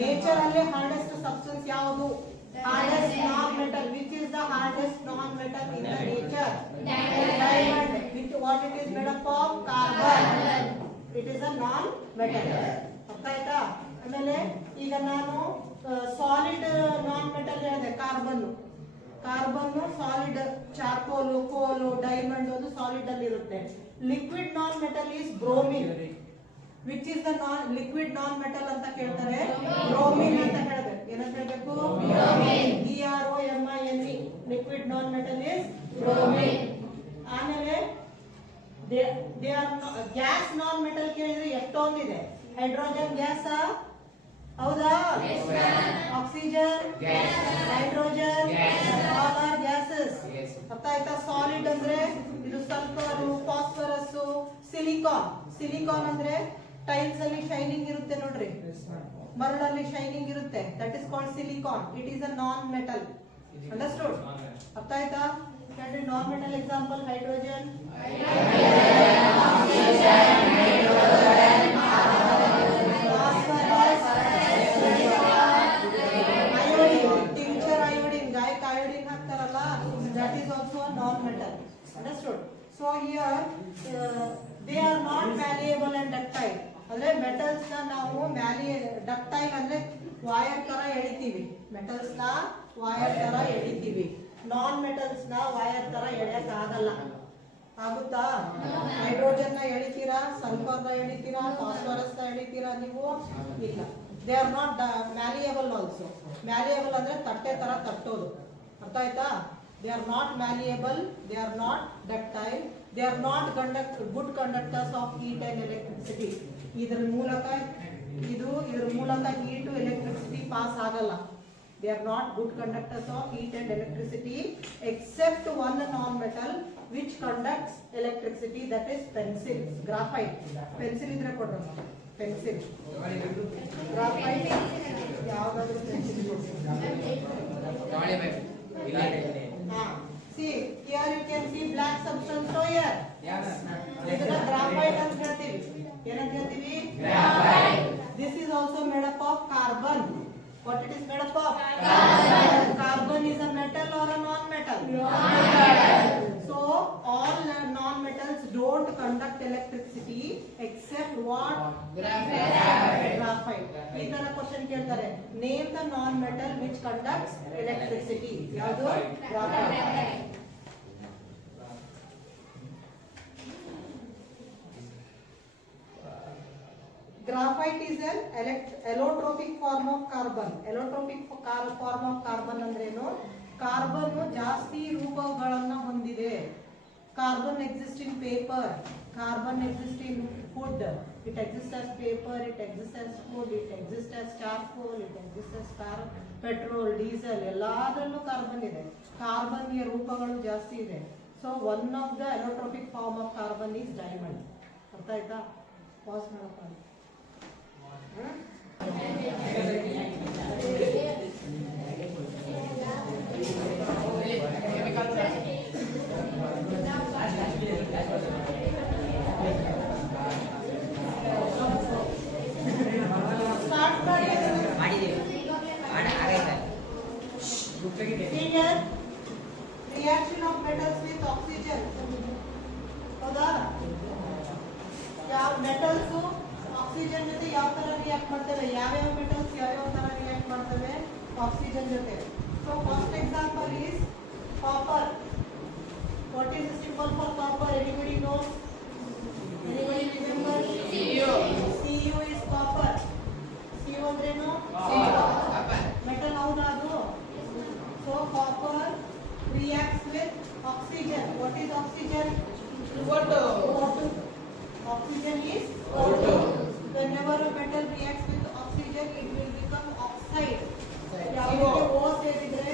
Nature ಅಲ್ಲಿ hardest substance ಯಾವುದು? Hardest non-metal. Which is the hardest non-metal in the nature? Diamond. Which what it is made up of? Carbon. It is a non-metal. ಅರ್ಥ ಆಯ್ತಾ? ಆಮೇಲೆ ಈಗ ನಾನು solid non metal ಹೇಳಿದೆ. Carbon solid, charcoal, coal, diamond ಅದು solid ಅಲ್ಲಿ ಇರುತ್ತೆ. Liquid non metal is bromine. Which is the liquid non metal ಅಂತ ಕೇಳ್ತಾರೆ. ಬ್ರೋಮಿನ್ ಅಂತ ಹೇಳಬೇಕು. ಏನಂತ ಹೇಳಬೇಕು? BROMINE. Liquid non metal is bromine. ಆಮೇಲೆ they are gas non metal ಕೇಳಿದ್ರೆ ಎಷ್ಟೊಂದಿದೆ. ಹೈಡ್ರೋಜನ್ ಗ್ಯಾಸ್, ಹೌದಾ? Oxygen, hydrogen, all are gases. ಅರ್ಥ ಆಯ್ತಾ? ಸಾಲಿಡ್ ಅಂದ್ರೆ ಇದು ಸಲ್ಫರ್, ಫಾಸ್ಫರಸ್, ಸಿಲಿಕಾನ್. ಸಿಲಿಕಾನ್ ಅಂದ್ರೆ ಟೈಲ್ಸ್ ಅಲ್ಲಿ ಶೈನಿಂಗ್ ಇರುತ್ತೆ ನೋಡ್ರಿ, ಮರಳಲ್ಲಿ ಶೈನಿಂಗ್ ಇರುತ್ತೆ. That is called silicon. It is a non metal. Understood? ಅರ್ಥ ಆಯ್ತಾ? Non metal example hydrogen, that is also a non-metal. Understood? So here they are not malleable and ductile. ಅಂದ್ರೆ metals ನ ನಾವು ductile ಅಂದ್ರೆ wire ತರ ಎಳಿತೀವಿ. Metals ನ wire ತರ ಎಳಿತೀವಿ. Non metals ನ ವಾಯರ್ ತರ ಎಳೆಯಕ್ ಆಗಲ್ಲ. ಆಗುತ್ತಾ? ಹೈಡ್ರೋಜನ್ ನ ಎಳಿತೀರಾ, ಸಲ್ಫರ್ ನ ಎಳಿತೀರಾ, ಫಾಸ್ಫರಸ್ ನ ಎಳಿತೀರಾ ನೀವು? ಇಲ್ಲ. They are not malleable also. Malleable ಅಂದ್ರೆ ತಟ್ಟೆ ತರ ತಟ್ಟೋದು. ಅರ್ಥ ಆಯ್ತಾ? They are not malleable, they are not ductile, they are not good conductors of heat and electricity. ಇದರ ಮೂಲಕ heat, electricity pass ಆಗಲ್ಲ. They are not good conductors of heat and electricity except one non-metal which conducts electricity, that is pencil, graphite. Pencil idre kodra pencil. Graphite ಯಾವಾಗಾದ್ರೂ pencil See, here you can see black substance so here. ಇದನ್ನ graphite ಅಂತ ಹೇಳ್ತೀವಿ. ಏನಂತ ಹೇಳ್ತೀವಿ? Graphite. This is also made up of carbon. What it is made up of? Carbon. Carbon is a metal or a non-metal? Non-metal. So all non-metals don't conduct electricity except what? Graphite. Graphite. ಈ ತರ question ಕೇಳ್ತಾರೆ. Name the non-metal which conducts electricity. ಯಾವುದು? Graphite. Graphite is an allotropic form of carbon. Allotropic form of carbon ಅಂದ್ರೇನು? Carbon ಜಾಸ್ತಿ ರೂಪಗಳನ್ನ ಹೊಂದಿದೆ. Carbon exists in paper, carbon exists in food, it exists as paper, it exists as food, it exists as charcoal, it exists as petrol, diesel, ಎಲ್ಲದರಲ್ಲೂ carbon ಇದೆ. Carbon ಗೆ ರೂಪಗಳು ಜಾಸ್ತಿ ಇದೆ. So one of the allotropic form of carbon is diamond. ಅರ್ಥ ಆಯ್ತಾ? Pass ಮಾಡಪ್ಪ. Here, reaction of metals with oxygen. ಹೌದಾ? ಯಾವ ಮೆಟಲ್ಸ್ ಆಕ್ಸಿಜನ್ ಜೊತೆ ಯಾವ ತರ ರಿಯಾಕ್ಟ್ ಮಾಡ್ತವೆ? ಯಾವ್ಯಾವ ಮೆಟಲ್ಸ್ ಯಾವ್ಯಾವ ತರ ರಿಯಾಕ್ಟ್ ಮಾಡ್ತವೆ ಆಕ್ಸಿಜನ್ ಜೊತೆ? So first example is copper. What is the symbol for copper? Anybody knows? Anybody remember? Cu. Cu is copper. Cu ಅಂದ್ರೇನು? ಮೆಟಲ್ ಹೌದಾ ಅದು? So copper reacts with oxygen. What is oxygen? Photo. Oxygen is O2. Whenever a metal reacts with oxygen, it will become oxide. ಯಾವುದಕ್ಕೆ O ಸೇರಿದ್ರೆ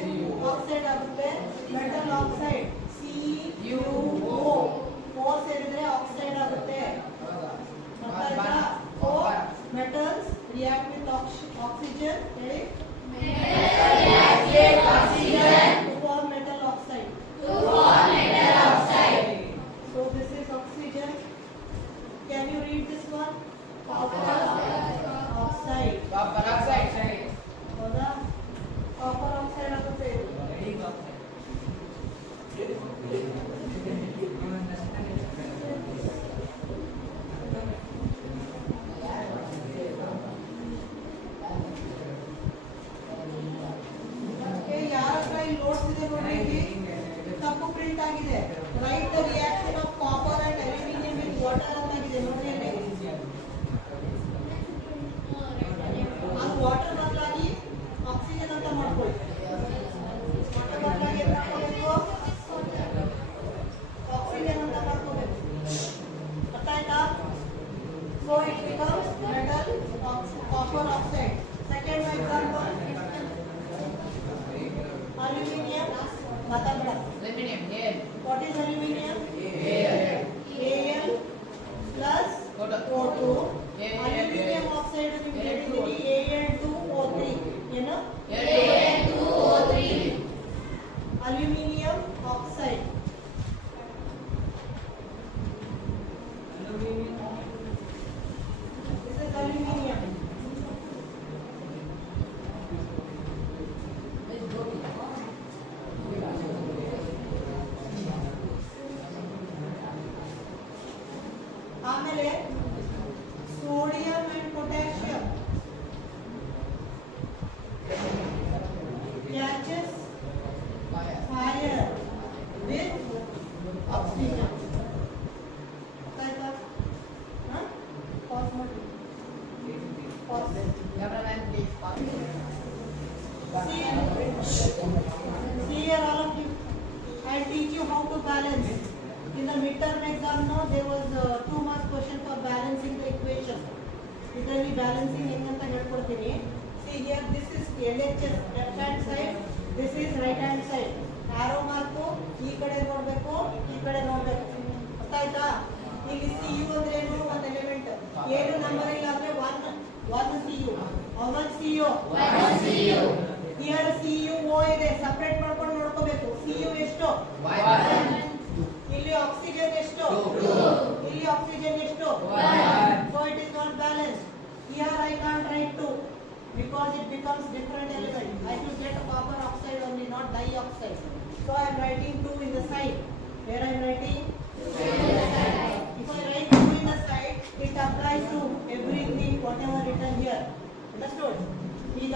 oxide ಆಗುತ್ತೆ. Metal oxide CuO. O ಸೇರಿದ್ರೆ oxide ಆಗುತ್ತೆ. ಗೊತ್ತಾಯ್ತಾ? So metals react with oxygen. ಹೇಳಿ. Metal reacts with oxygen to form metal oxide. So this is oxygen. Can you read this one? Copper oxide. Copper oxide. ಹೌದಾ? Copper oxide ಆಗುತ್ತೆ. ಯಾರ ಹತ್ರ ಇಲ್ಲಿ notes ಇದೆ ನೋಡಿ, ಇಲ್ಲಿ ತಪ್ಪು ಪ್ರಿಂಟ್ ಆಗಿದೆ. Write the reaction of copper and aluminium with water ಅಂತಾಗಿದೆ ನೋಡಿ. ಅದು ವಾಟರ್ ಬದಲಾಗಿ ಆಕ್ಸಿಜನ್ ಅಂತ ಮಾಡ್ಕೊಳ್ಳಿ. ವಾಟರ್ ಬದಲಾಗಿ ಏನು ಮಾಡ್ಕೋಬೇಕು? ಆಕ್ಸಿಜನ್ ಅಂತ ಮಾಡ್ಕೋಬೇಕು. ಅರ್ಥ ಆಯ್ತಾ? So it becomes metal copper oxide. Second example aluminium. ಮಾತಾಡ. Aluminium. What is aluminium? Al plus O2. O2. Aluminium oxide ನಿಮಗೆ ಹೇಳಿದೀನಿ Al2O3. ಏನು? Al2O3. Aluminium oxide. This is aluminium. ಆಮೇಲೆ sodium and potassium catches fire with oxygen. ಆಯ್ತಾ? Pause ಮಾಡಿ. Pause. See here all of you. I teach you how to balance. In the midterm exam, no, there was 2 marks question for balancing the equation. ಇದರಲ್ಲಿ balancing ಹೆಂಗಂತ ಹೇಳ್ಕೊಡ್ತೀನಿ. See See here, this is LHS, left hand side, this is right hand side. Arrow mark ಈ ಕಡೆ ನೋಡ್ಬೇಕು, ಈ ಕಡೆ ನೋಡ್ಬೇಕು. ಗೊತ್ತಾಯ್ತಾ? ಇಲ್ಲಿ CU ಅಂದ್ರೆ ಏನು? ಒಂದು ಎಲಿಮೆಂಟ್. ಏನು ನಂಬರ್ ಇಲ್ಲ ಅಂದ್ರೆ 1 CU. How much CU? 1 CU. Here CuO ಇದೆ, ಸಪರೇಟ್ ಮಾಡ್ಕೊಂಡು ನೋಡ್ಕೋಬೇಕು. CU ಎಷ್ಟು? 1. ಇಲ್ಲಿ ಆಕ್ಸಿಜನ್ ಎಷ್ಟು? 2. ಇಲ್ಲಿ ಆಕ್ಸಿಜನ್ ಎಷ್ಟು? 1. So it is not balanced. Here I can't write 2 because it becomes different element. I will get copper oxide only, not dioxide. So I am writing 2 in the side. Where I am writing? 2 in the side. If I write 2 in the side, it applies to everything, whatever written here. Understood? ಈಗ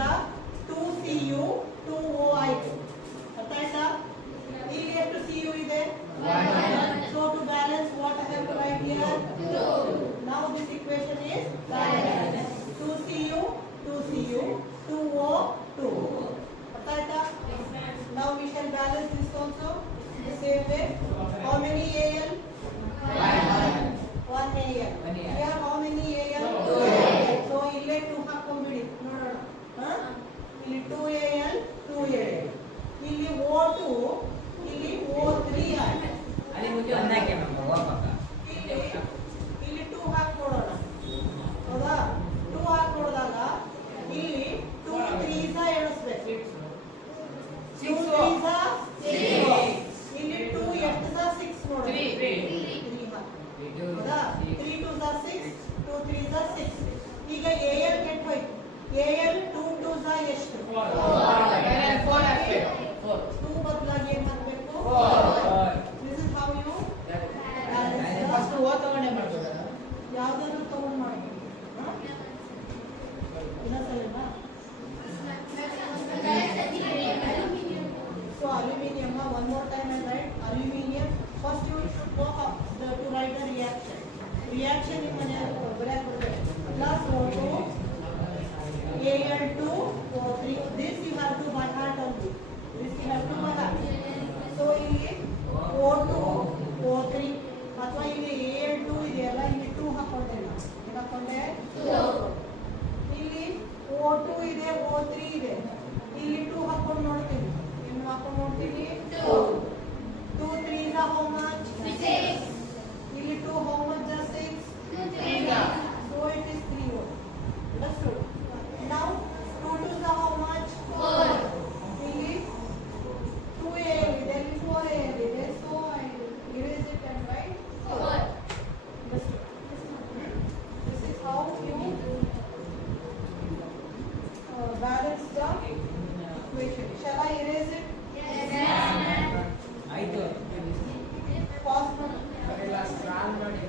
2Cu 2OI. ಗೊತ್ತಾಯ್ತಾ? ಇಲ್ಲಿ ಎಷ್ಟು Cu ಇದೆ? 1. So to balance, what I have to write here? 2. Now this equation is balanced. 2Cu 2Cu 2O 2. ಗೊತ್ತಾಯ್ತಾ? Now we shall balance this also the same way. How many Al? 1 Al. Here how many Al? 2 Al. So ಇಲ್ಲೇ 2 ಹಾಕೊಂಡ್ಬಿಡಿ ನೋಡೋಣ. ಇಲ್ಲಿ 2 Al 2 Al. ಇಲ್ಲಿ O2 ಇಲ್ಲಿ O3 ಆಯ್ತು. ಅಲ್ಲಿ ಮುಂದೆ ಒಂದಕ್ಕೆ ನಮ್ಮ ಹೋಗಪ್ಪ. ಇಲ್ಲಿ 2 ಹಾಕ್ಕೊಡೋಣ. ಹೌದಾ? 2 ಹಾಕ್ಕೊಡಿದಾಗ ಇಲ್ಲಿ 2 3s ಎಣಿಸ್ಬೇಕು. 2 3s 6. ಇಲ್ಲಿ 2 ಎಷ್ಟು 6 ನೋಡಿ. 3 ಹೌದಾ? 3 2s 6, 2 3s 6. ಈಗ Al ಕೆಟ್ಟ ಹೋಯ್ತು. Al 2 2s ಎಷ್ಟು? 4 ಹಾಕ್ಬೇಕು. 2 ಬದಲಾಗಿ ಏನು ಹಾಕಬೇಕು? 4. This is how you balance. First O ತಗೊಂಡೇ ಮಾಡ್ಬೋದಾ? ಯಾವ್ದಾದ್ರು ತಗೊಂಡು ಮಾಡ್ಬೋದು. ಇನ್ನೊಂದ್ಸಲ so aluminium, one more time I write aluminium. First you should know how to write the reaction. Reaction in mane brak plus O2 Al2 O3. This you have to by heart only. This you have to by heart. So ಇಲ್ಲಿ O2 O3 ಅಥವಾ ಇಲ್ಲಿ Al2 ಇದೆಯಲ್ಲ, ಇಲ್ಲಿ 2 ಹಾಕೊಂಡೆ ನಾನು. ಏನು ಹಾಕೊಂಡೆ? 2. ಇಲ್ಲಿ O2 ಇದೆ, O3 ಇದೆ. ಇಲ್ಲಿ 2 ಹಾಕೊಂಡು ನೋಡ್ತೀನಿ. ಏನು ಹಾಕೊಂಡು ನೋಡ್ತೀನಿ? 2. 2 3s are how much? 6. ಇಲ್ಲಿ 2 how much are 6? 3. So it is 3 volt. Understood? Now 2 2s are how much? 4. ಇಲ್ಲಿ 2 Al ಇದೆ, ಇಲ್ಲಿ 4 Al ಇದೆ. So I erase it and write 4. Understood? This is how you balance the equation. Shall I erase it? ಆಯ್ತು. Pause now. ಅದೆಲ್ಲ scroll ಮಾಡಿ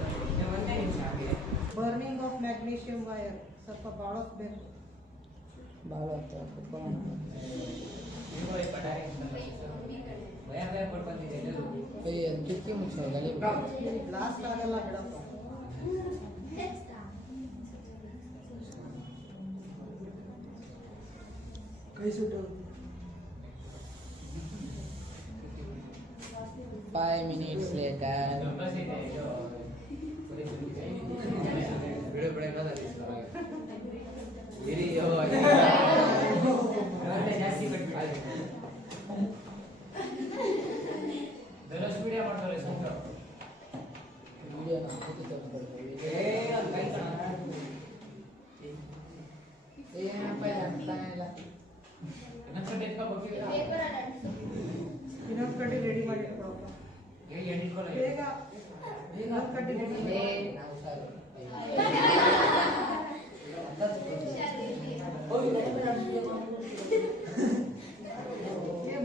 ಒಂದೇ ನಿಮಿಷ ಆಗಿದೆ. Burning of magnesium wire. ಸ್ವಲ್ಪ ಬಾಳೋಸ್ಬೇಕು. ಭಾಳ ಆಗ್ತದೆ ಕುತ್ಕೊಳ್ಳೋಣ. ನೀವು ಈ ಪಟಾರಿ ವಯರ್ ಕೊಡ್ಕೊಂತಿದ್ದೆ ಎಲ್ಲರೂ. ಕಿಟಕಿ ಮುಚ್ಚೋದು ಅಲ್ಲಿ ಬ್ಲಾಸ್ಟ್ ಆಗಲ್ಲ ಬಿಡಪ್ಪ. ಕೈ ಸುಟ್ಟು 5 minutes later. ಬಿಡು ಬಿಡು ಅನ್ನೋದು ಇರಿಯೋ ಜಾಸ್ತಿ ಬಿಟ್ಟು ದರಸ್ ವಿಡಿಯೋ ಮಾಡ್ತಾರೆ ಸಂಕ್ರ ವಿಡಿಯೋ ಹಾಕಿ ತಗೊಂಡ್ಬರ್ತೀವಿ. ಏನಪ್ಪ ಇದು ಅಂತಾನೆ ಇಲ್ಲ. ಇನ್ನೊಂದು ಕಡೆ ರೆಡಿ ಮಾಡಿ ಇಟ್ಕೊಳಪ್ಪ. ಬೇಗ ಇನ್ನೊಂದು ಕಡೆ ರೆಡಿ ಮಾಡಿ. ನಾವು ಸರ್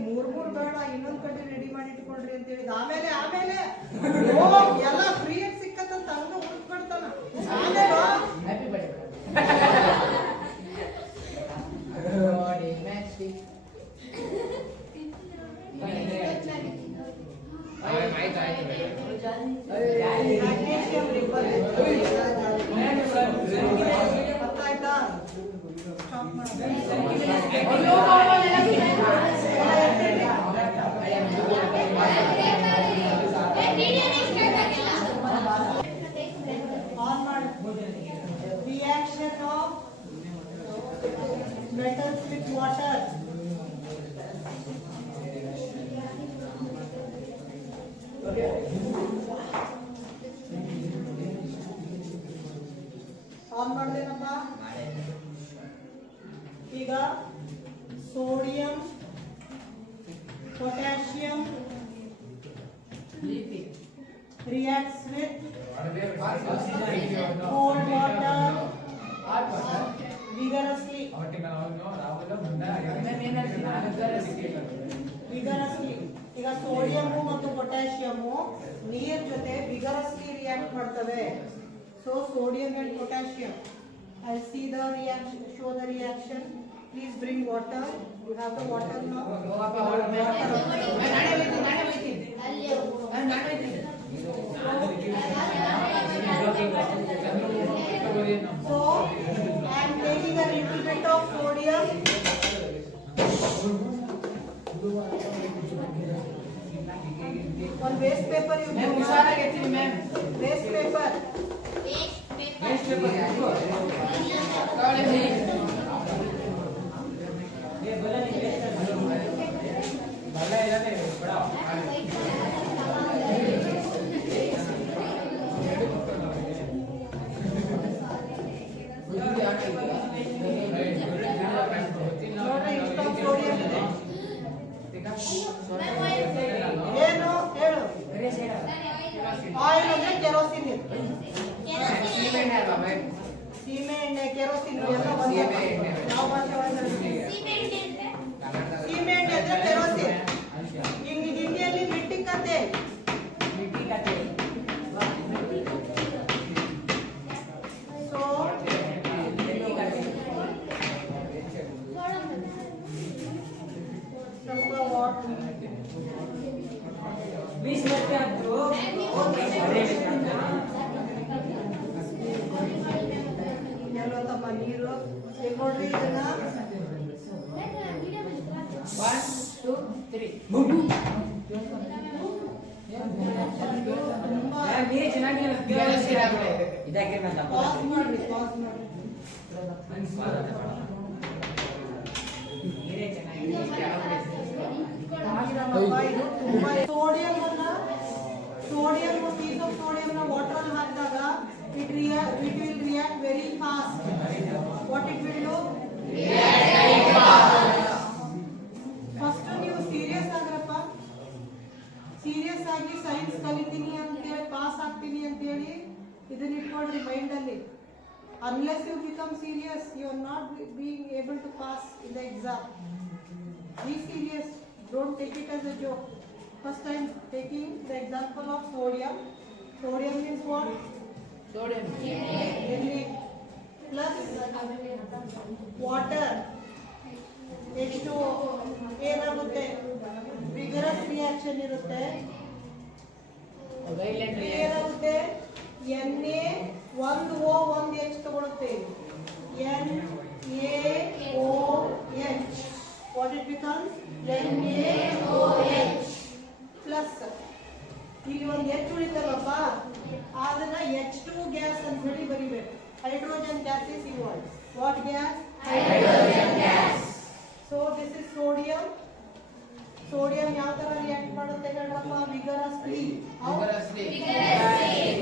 ಮೂರ್ ಬೇಡ, ಇನ್ನೊಂದು ಕಡೆ ರೆಡಿ ಮಾಡಿ ಇಟ್ಕೊಳ್ರಿ ಅಂತ ಹೇಳಿದ. ಆಮೇಲೆ ಎಲ್ಲ ಫ್ರೀ ಆಗಿ ಸಿಕ್ಕತ್ತಂತ ಹಂಗ ಹುಡುಕ್ಬಿಡ್ತಾನ. ಆಮೇಲೆ ಹ್ಯಾಪಿ ಬರ್ಡೇ ನೋಡಿ ಮ್ಯಾಚ್ ಆಯ್ತು ಆಯ್ತು ಮ್ಯಾಗ್ನೀಷಿಯಂ ರಿಬ್ಬನ್ ಗೊತ್ತಾಯ್ತಾ? ಸ್ಟಾಪ್ ಆನ್ ಮಾಡಿ. Reaction of metals with water. On ಮಾಡ್ದೇನಪ್ಪ ಈಗ sodium potassium reacts with cold water vigorously. Vigorously. ಈಗ ಸೋಡಿಯಂ ಮತ್ತು ಪೊಟ್ಯಾಷಿಯಂ ನೀರ್ ಜೊತೆ ವಿಗರಸ್ಲಿ ರಿಯಾಕ್ಟ್ ಮಾಡ್ತವೆ. So sodium and potassium. I see the reaction. Show the reaction. Please bring water. You have the water now. So I am taking a little bit of sodium. On waste paper you do. Waste paper. ನೋಡ್ರಿ ಇಷ್ಟೊಂದು sodium ಇದೆ. ಏನು ಹೇಳು? Oil ಅಂದ್ರೆ kerosene ಇದೆ. ಸೀಮೆ ಎಣ್ಣೆ kerosene ಎಲ್ಲ ಒಂದೇ. ಯಾವ ಭಾಷೆ ಒಳಗೆ? ಸೀಮೆ ಎಣ್ಣೆ ಅಂದ್ರೆ ಕೆರೋಸಿನ್. ಹಿಂದಿಯಲ್ಲಿ ಮಿಟ್ಟಿ ಕತೆ. ಸೊ ಸ್ವಲ್ಪ ವಾಟರ್ ಎಲ್ಲೋ ತಮ್ಮ ನೀರು ಈಗ ನೋಡ್ರಿ ಇದನ್ನ 1, 2, 3. ಪಾಸ್ ಮಾಡ್ರಿ ಪಾಸ್ ಮಾಡ್ರಿ sodium piece of sodium na water ಅಲ್ಲಿ ಹಾಕಿದಾಗ it will react very fast. What it will do? React very fast. First ನೀವು ಸೀರಿಯಸ್ ಆಗ್ರಪ್ಪ. ಸೀರಿಯಸ್ ಆಗಿ ಸೈನ್ಸ್ ಕಲಿತೀನಿ ಅಂತ ಹೇಳಿ ಪಾಸ್ ಆಗ್ತೀನಿ ಅಂತ ಹೇಳಿ ಇದನ್ನ ಇಟ್ಕೊಳ್ರಿ ಮೈಂಡ್ ಅಲ್ಲಿ. Unless you become serious, you are not being able to pass in the exam. Be serious. Don't take it as a joke. First I am taking the example of sodium. Sodium means what? Sodium. Plus water. H2O. ಏನಾಗುತ್ತೆ? Vigorous reaction ಇರುತ್ತೆ. ಏನಾಗುತ್ತೆ? Na ಒಂದು O ಒಂದು H ತಗೊಳುತ್ತೆ. NaOH. What it becomes? NaOH. Plus ಇಲ್ಲಿ ಒಂದು H ಉಳಿತಲ್ಲಪ್ಪ, ಅದನ್ನ H2 gas ಅಂತ ಹೇಳಿ ಬರಿಬೇಕು. Hydrogen gas is evolved. What gas? Hydrogen gas. So this is sodium. Sodium ಯಾವ ತರ ರಿಯಾಕ್ಟ್ ಮಾಡುತ್ತೆ ಗಂಡಪ್ಪ? ವಿಗರಸ್ಲಿ.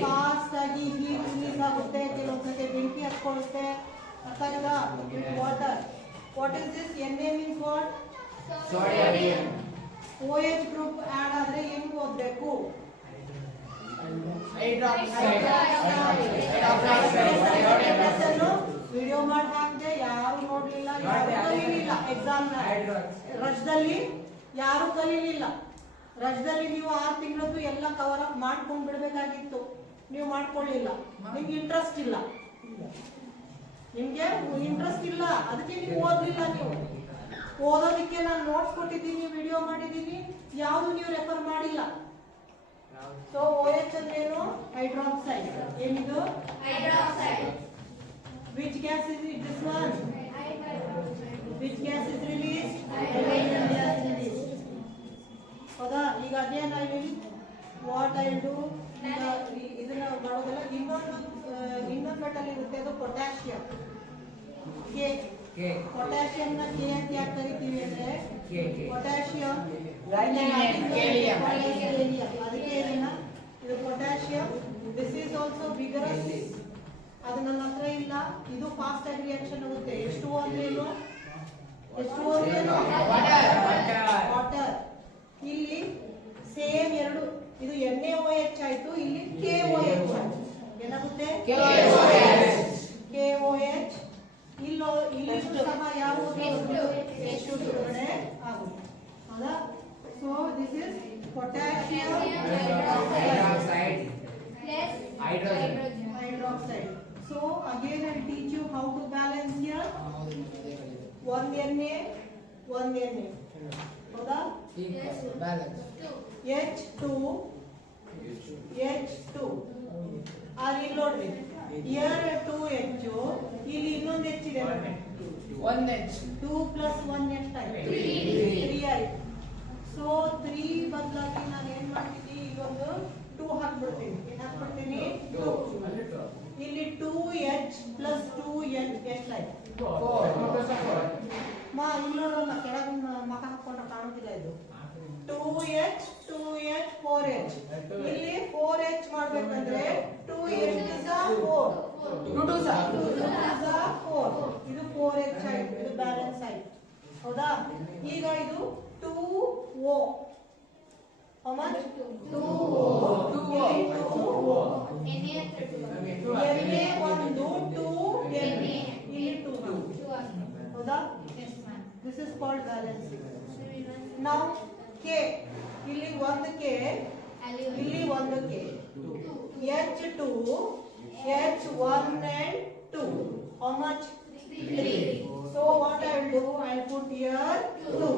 ಫಾಸ್ಟ್ ಆಗಿ ಹೀಟ್ ರಿಲೀಸ್ ಆಗುತ್ತೆ. ಕೆಲವೊಂದ್ಸತಿ ಬೆಂಕಿ ಹತ್ಕೊಳ್ಳುತ್ತೆ. ಅರ್ಥಾಗ water. What is this? Na means what? Sodium. OH group add ಆದ್ರೆ ಏನು ಓದಬೇಕು? ವಿಡಿಯೋ ಮಾಡಿ ಹಾಕಿದೆ, ಯಾರು ನೋಡ್ಲಿಲ್ಲ, ಯಾರು ಕಲೀಲಿಲ್ಲ. ಎಕ್ಸಾಮ್ ರಜದಲ್ಲಿ ಯಾರು ಕಲೀಲಿಲ್ಲ. ರಜದಲ್ಲಿ ನೀವು 6 ತಿಂಗಳದ್ದು ಎಲ್ಲ ಕವರ್ ಅಪ್ ಮಾಡ್ಕೊಂಡ್ ಬಿಡ್ಬೇಕಾಗಿತ್ತು. ನೀವು ಮಾಡ್ಕೊಳ್ಳಿಲ್ಲ. ನಿಮ್ಗೆ ಇಂಟ್ರೆಸ್ಟ್ ಇಲ್ಲ. ನಿಮ್ಗೆ ಇಂಟ್ರೆಸ್ಟ್ ಇಲ್ಲ, ಅದಕ್ಕೆ ನೀವು ಓದ್ಲಿಲ್ಲ. ನೀವು ಓದೋದಕ್ಕೆ ನಾನು ನೋಟ್ಸ್ ಕೊಟ್ಟಿದ್ದೀನಿ, ವಿಡಿಯೋ ಮಾಡಿದ್ದೀನಿ, ಯಾವುದು ನೀವು ರೆಫರ್ ಮಾಡಿಲ್ಲ. ಸೊ OH ಅಂದ್ರೆ ಏನು? ಹೈಡ್ರಾಕ್ಸೈಡ್. ಏನಿದು? Hydroxide. Which gas is it? This one. Which gas is released? Hydrogen gas released. ಹೌದಾ? ಈಗ again I will what I will do, ಇದನ್ನ ಮಾಡೋದಲ್ಲ. ಇನ್ನೊಂದು ಮೆಟಲ್ ಇರುತ್ತೆ, ಅದು ಪೊಟ್ಯಾಷಿಯಂ. K. ಪೊಟ್ಯಾಷಿಯಂ ನ ಕೆ ಅಂತ ಯಾಕೆ ಕರಿತೀವಿ ಅಂದ್ರೆ K. Potassium Gallium. ಅದಕ್ಕೆ ಇದನ್ನ ಇದು potassium. This is also vigorous. ಅದು ನನ್ನ ಹತ್ರ ಇಲ್ಲ. ಇದು ಫಾಸ್ಟ್ ಆಗಿ ರಿಯಾಕ್ಷನ್ ಆಗುತ್ತೆ. ಎಷ್ಟು ಅಂದ್ರೆ ಏನು? ಎಷ್ಟು ಅಂದ್ರೆ ವಾಟರ್. ಇಲ್ಲಿ ಸೇಮ್ ಎರಡು. ಇದು NaOH ಆಯ್ತು, ಇಲ್ಲಿ KOH ಆಯ್ತು. ಏನಾಗುತ್ತೆ? KOH. ಇಲ್ಲಿ ಸಹ ಯಾವುದು ಹೊರಗಡೆ ಆಗುತ್ತೆ. ಹೌದಾ? So this is potassium hydroxide. So again I will teach you how to balance here. 1 Na, 1 Na. ಹೌದಾ? Balance. H2, H2. ಅಲ್ಲಿ ನೋಡ್ರಿ, here 2H, ಇಲ್ಲಿ ಇನ್ನೊಂದು H ಇದೆ. 1H. 2 plus 1 ಎಷ್ಟಾಯ್ತು? 3 ಆಯ್ತು. ಸೊ 3 ಬದಲಾಗಿ ನಾನು ಏನ್ ಮಾಡ್ತೀನಿ, ಇಲ್ಲೊಂದು 2 ಹಾಕ್ಬಿಡ್ತೀನಿ. ಏನ್ ಹಾಕ್ಬಿಡ್ತೀನಿ? 2. ಇಲ್ಲಿ 2H plus 2N ಎಷ್ಟಾಯ್ತು? 4. ಮಾ ಇಲ್ಲಿ ನೋಡೋಣ, ಕೆಳಗೆ ಮಕ ಹಾಕೊಂಡ್ರೆ ಕಾಣುತ್ತಿಲ್ಲ ಇದು. 2H 2H 4H. ಇಲ್ಲಿ 4H ಮಾಡ್ಬೇಕಂದ್ರೆ 2H is 4. 2 sir. 2 is 4. ಇದು 4H ಆಯ್ತು. ಇದು ಬ್ಯಾಲೆನ್ಸ್ ಆಯ್ತು. ಹೌದಾ? ಈಗ ಇದು 2O. How much? 2O. ಇಲ್ಲಿ 2O. Na ಒಂದು 2 Na. ಇಲ್ಲಿ 2. ಹೌದಾ? This is called balancing. Now K. ಇಲ್ಲಿ ಒಂದು K, ಇಲ್ಲಿ ಒಂದು K. H2, H1 and 2. How much? 3. So what I will do? I will put here 2.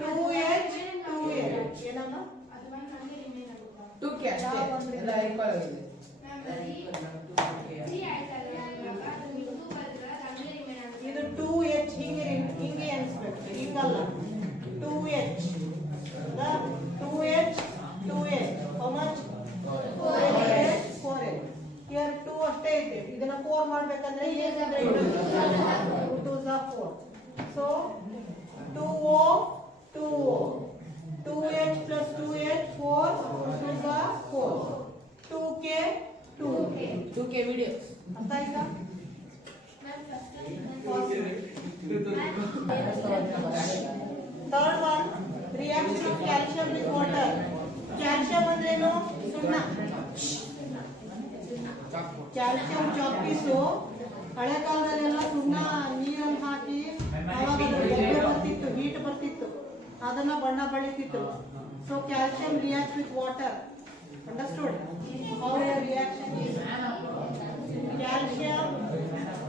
2H, 2H. ಏನಮ್ಮ? 2K ಅಷ್ಟೇ. ಎಲ್ಲ equal ಆಗಿದೆ. ಇದು 2H ಹಿಂಗೆ ಎಣಿಸ್ಬೇಕು, ಹಿಂಗಲ್ಲ. 2H. 2H, 2H. How much? 4H, 4H. Here 2 ಅಷ್ಟೇ ಇದೆ. ಇದನ್ನ 4 ಮಾಡ್ಬೇಕಂದ್ರೆ ಏನಂದ್ರೆ 2 is 4. So 2O, 2O. 2H plus 2H, 4. 2 is 4. 2K, 2K. 2K video. ಅರ್ಥ ಆಯ್ತಾ? Third one, reaction of calcium with water. Calcium ಅಂದ್ರೇನು? ಸುಣ್ಣ. ಕ್ಯಾಲ್ಸಿಯಂ ಚಾಪೀಸು ಹಳೆ ಕಾಲದಲ್ಲೆಲ್ಲ ಸುಣ್ಣ ನೀರಲ್ಲಿ ಹಾಕಿ ಅವಾಗ ಎಣ್ಣೆ ಬರ್ತಿತ್ತು, ಹೀಟ್ ಬರ್ತಿತ್ತು, ಅದನ್ನ ಬಣ್ಣ ಬಳಿತಿತ್ತು. So calcium react with water. Understood? How the reaction is calcium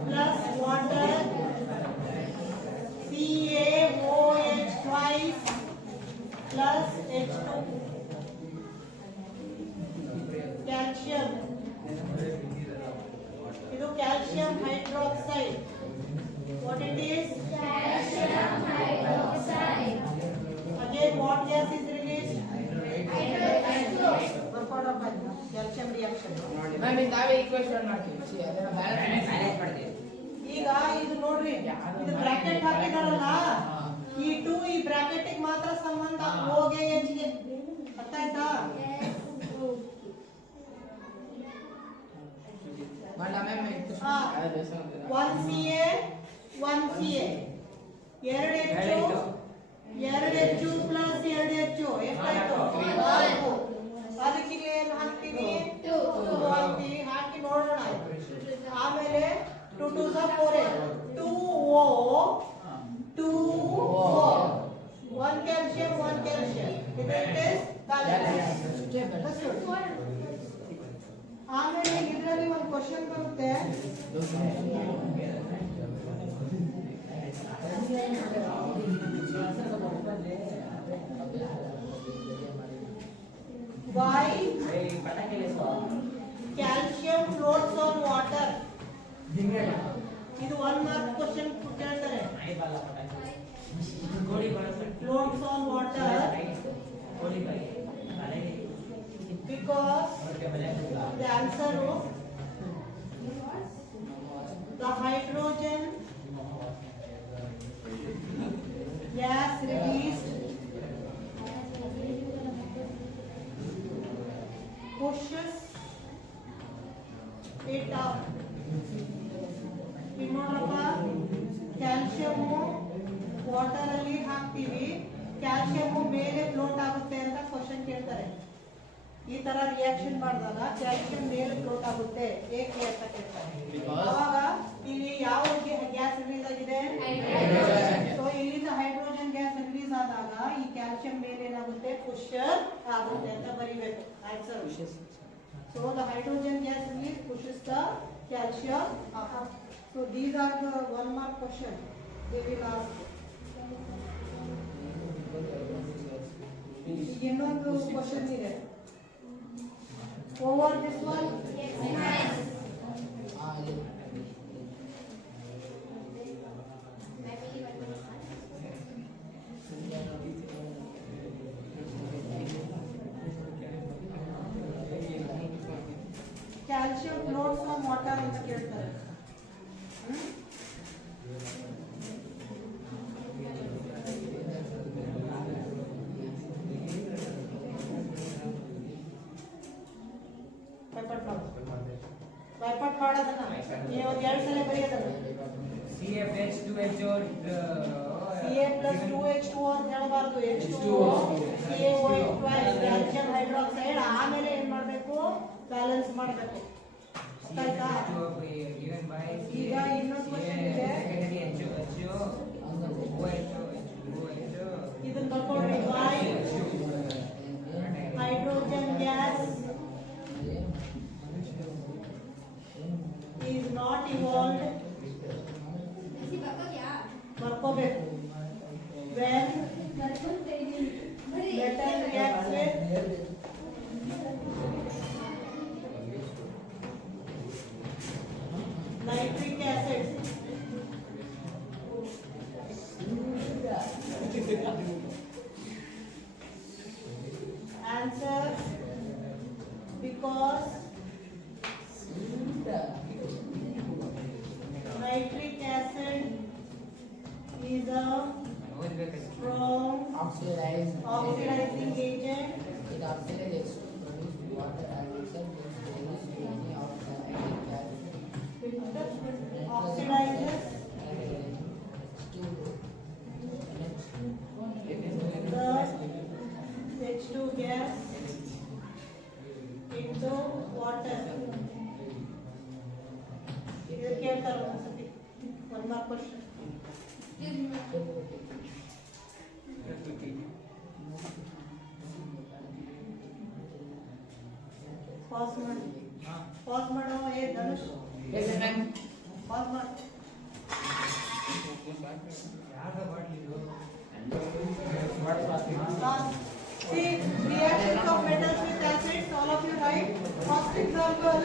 plus water, CaOH twice plus H2. Calcium. ಇದು calcium hydroxide. What it is? Calcium hydroxide. Again, what gas is released? Calcium reaction. Ma'am ಇದು ನಾವೇ equation ಮಾಡ್ತೀವಿ. ಅದನ್ನ balance ಮಾಡ್ತೀವಿ. ಈಗ ಇದು ನೋಡ್ರಿ, ಇದು ಬ್ರಾಕೆಟ್ ಹಾಕಿದಾರಲ್ಲ, ಈ 2 ಈ ಬ್ರಾಕೆಟ್ ಗೆ ಮಾತ್ರ ಸಂಬಂಧ. ಓಗೆ ಎಚ್ಗೆ. ಅರ್ಥ ಆಯ್ತಾ? ಮಾಡಲ ಮ್ಯಾಮ್ ಇದು. ಹಾ. 1Ca 1Ca. 2H 2H plus 2H ಎಷ್ಟಾಯ್ತು? 4. ಅದಕ್ಕೆ ಇಲ್ಲಿ ಏನು ಹಾಕ್ತೀನಿ? 2 ಹಾಕ್ತೀನಿ. ಹಾಕಿ ನೋಡೋಣ. ಆಮೇಲೆ 2 2 is 4. 2O 2O. 1 calcium 1 calcium. It is balance. ಆಮೇಲೆ ಇದರಲ್ಲಿ ಒಂದು ಕ್ವಶನ್ ಬರುತ್ತೆ. Why calcium floats on water? ಇದು 1 ಮಾರ್ಕ್ ಕ್ವಶನ್ ಕೇಳ್ತಾರೆ. Floats on water because the answer is the hydrogen calcium water ಅಲ್ಲಿ ಹಾಕ್ತೀವಿ, ಕ್ಯಾಲ್ಸಿಯಂ ಮೇಲೆ ಫ್ಲೋಟ್ ಆಗುತ್ತೆ ಅಂತ ಕ್ವಶನ್ ಕೇಳ್ತಾರೆ. ಈ ತರ ರಿಯಾಕ್ಷನ್ ಮಾಡಿದಾಗ ಕ್ಯಾಲ್ಸಿಯಂ ಮೇಲೆ ಫ್ಲೋಟ್ ಆಗುತ್ತೆ ಏಕೆ ಅಂತ ಕೇಳ್ತಾರೆ. ಅವಾಗ ಇಲ್ಲಿ ಯಾವ ಗ್ಯಾಸ್ ರಿಲೀಸ್ ಆಗಿದೆ? ಸೊ ಇಲ್ಲಿಂದ ಹೈಡ್ರೋಜನ್ ಗ್ಯಾಸ್ ರಿಲೀಸ್ ಆದಾಗ ಈ ಕ್ಯಾಲ್ಸಿಯಂ ಮೇಲೆ ಏನಾಗುತ್ತೆ? ಪುಷರ್ ಆಗುತ್ತೆ ಅಂತ ಬರೀಬೇಕು answer. So the hydrogen gas release pushes the calcium up. So these are the 1 mark question they will ask. ಇನ್ನೊಂದು ಕ್ವಶನ್ ಇದೆ. Over this one? Yes. Calcium floats from water ಅಂತ ಕೇಳ್ತಾರೆ. ಬೈಪಾಟ್ ಮಾಡೋದನ್ನ ನೀವು ಒಂದು 2 ಸಲ ಬರೆಯೋದನ್ನ CaH2HO Ca plus 2H2O ಅಂತ ಹೇಳಬಾರ್ದು. H2O CaOH twice calcium hydroxide ಆಮೇಲೆ ಏನ್ ಮಾಡಬೇಕು? ಬ್ಯಾಲೆನ್ಸ್ ಮಾಡಬೇಕು. ಆಯ್ತಾ? given by ಈಗ ಇನ್ನೊಂದು ಕ್ವಶನ್ ಇದೆ. ಇದನ್ನ ಬರ್ಕೊಡ್ರಿ. Why hydrogen gas is not evolved? ಬರ್ಕೋಬೇಕು. When metal reacts with nitric acid. Answer: because nitric acid is a strong oxidizing agent. It oxidizes to produce water and itself produce many of the nitric acid. It oxidizes the H2 gas into water. ಇದು ಕೇಳ್ತಾರೆ ಒಂದ್ಸತಿ. 1 mark question. Pass ಮಾಡಿ. Pass ಮಾಡೋ. ಏ Dhanush Yes, ma'am. Pass ಮಾಡಿ. See, reactions of metals with acids, all of you write. First example,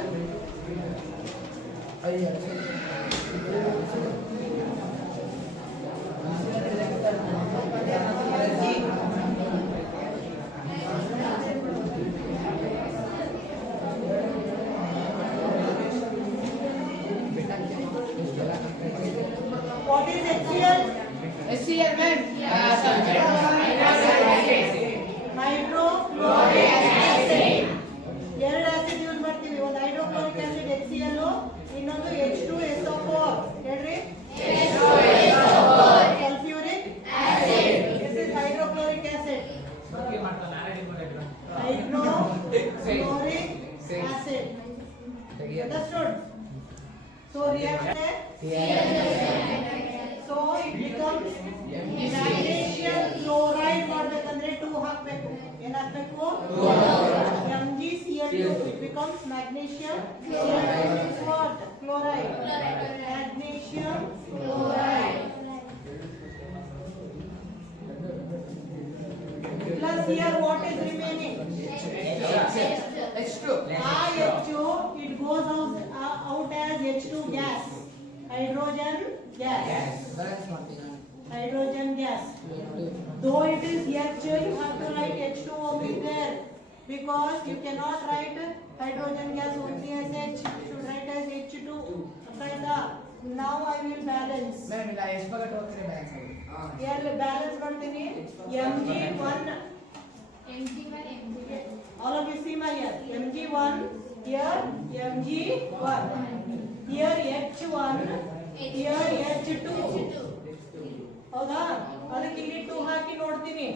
what is HCl? HCl, ma'am. Hydrochloric acid. ಎರಡು acid use ಮಾಡ್ತೀವಿ. ಒಂದು ಹೈಡ್ರೋಕ್ಲೋರಿಕ್ ಆಸಿಡ್ HCl, ಇನ್ನೊಂದು H2SO4. ಹೇಳ್ರಿ. Sulfuric acid. This is hydrochloric acid. Hydrochloric acid. Understood? So reaction. So it becomes magnesium chloride ಮಾಡಬೇಕಂದ್ರೆ 2 ಹಾಕಬೇಕು. ಏನು ಹಾಕಬೇಕು? MgCl2. It becomes magnesium chloride. What? Chloride. Magnesium chloride. Plus here what is remaining? H2. HO, it goes out as H2 gas. Hydrogen gas. Balance ಮಾಡ್ತೀನಿ ನಾನು. Hydrogen gas. Though it is H, you have to write H2O with there. Because you cannot write hydrogen gas only as H. You should write as H2. Right? Now I will balance. Ma'am, ಇಲ್ಲ ಎಷ್ಟು ಭಾಗ ಹೋಗ್ತಾರೆ balance ಆಗಿ? Here balance ಮಾಡ್ತೀನಿ. Mg1. All of you see my here. Mg1. Here Mg1. Here H1. Here H2. ಹೌದಾ? ಅದಕ್ಕೆ ಇಲ್ಲಿ 2 ಹಾಕಿ ನೋಡ್ತೀನಿ.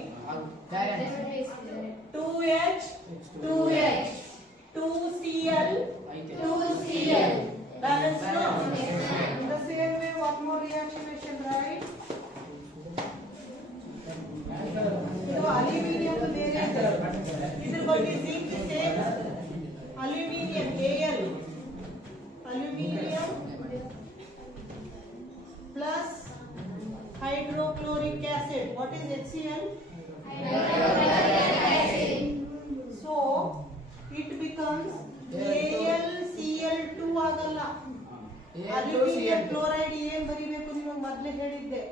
Parents. 2H 2H 2Cl 2Cl. Balance no? In the same way, one more reaction I shall write. ಇದು aluminium ಬೇರೆ ಇದೆ. ಇದ್ರ ಬಗ್ಗೆ zinc same aluminium Al aluminium plus hydrochloric acid. What is HCl? So it becomes AlCl2 ಆಗಲ್ಲ. Aluminium chloride ಏನ್ ಬರಿಬೇಕು ನಿಮಗೆ ಮೊದಲೇ ಹೇಳಿದ್ದೆ.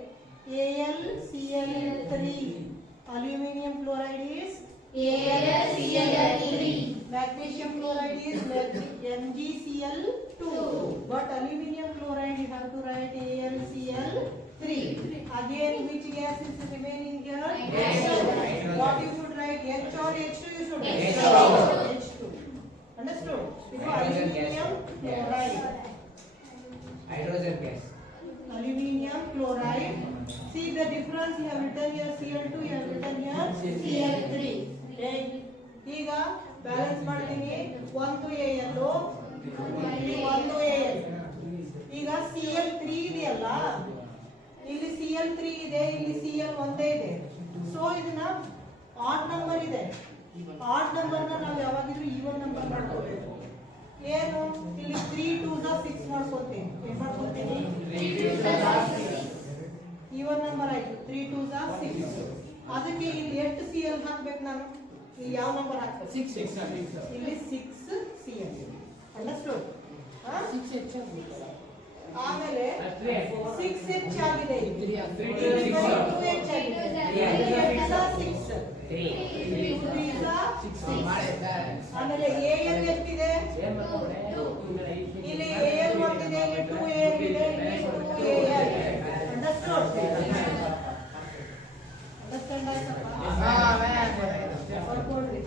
AlCl3. Aluminium chloride is AlCl3. magnesium chloride is MgCl2. But aluminium chloride you have to write AlCl3. Again, which gas is remaining here? What you should write? H or H2 you should write? H2. Understood? This is aluminium chloride. Hydrogen gas. Aluminium chloride. See the difference, you have written here Cl2, you have written here Cl3. Right? ಈಗ balance ಮಾಡ್ತೀನಿ. 1 Al ಇಲ್ಲಿ 1 Al. ಈಗ Cl3 ಇದೆಯಲ್ಲ, ಇಲ್ಲಿ Cl3 ಇದೆ, ಇಲ್ಲಿ Cl ಒಂದೇ ಇದೆ. ಸೊ ಇದನ್ನ ಆಡ್ ನಂಬರ್ ಇದೆ. ಆಡ್ ನಂಬರ್ ನ ನಾವು ಯಾವಾಗಿದ್ರು ಈವನ್ ನಂಬರ್ ಮಾಡ್ಕೋಬೇಕು. ಏನು ಇಲ್ಲಿ 3 2s 6 ಮಾಡ್ಕೊತೀನಿ. ಏನು ಮಾಡ್ಕೊತೀನಿ? ಈವನ್ ನಂಬರ್ ಆಯ್ತು. 3 2s 6. ಅದಕ್ಕೆ ಇಲ್ಲಿ 8 Cl ಹಾಕ್ಬೇಕು ನಾನು. ಇಲ್ಲಿ ಯಾವ ನಂಬರ್ ಹಾಕ್ಬೇಕು? 6 ಇಲ್ಲಿ 6 Cl. ಅಂಡರ್ಸ್ಟುಡ್? ಆಮೇಲೆ 6H ಆಗಿದೆ. ಇಲ್ಲಿ 2H ಆಗಿದೆ. 6 ಆಮೇಲೆ Al ಎಷ್ಟಿದೆ? ಇಲ್ಲಿ Al ಒಂದಿದೆ, ಇಲ್ಲಿ 2Al ಇದೆ, ಇಲ್ಲಿ 2Al. ಅಂಡರ್ಸ್ಟುಡ್? ಅಂಡರ್ಸ್ಟ್ಯಾಂಡ್ ಆಯ್ತಪ್ಪ? ಬರ್ಕೊಡ್ರಿ.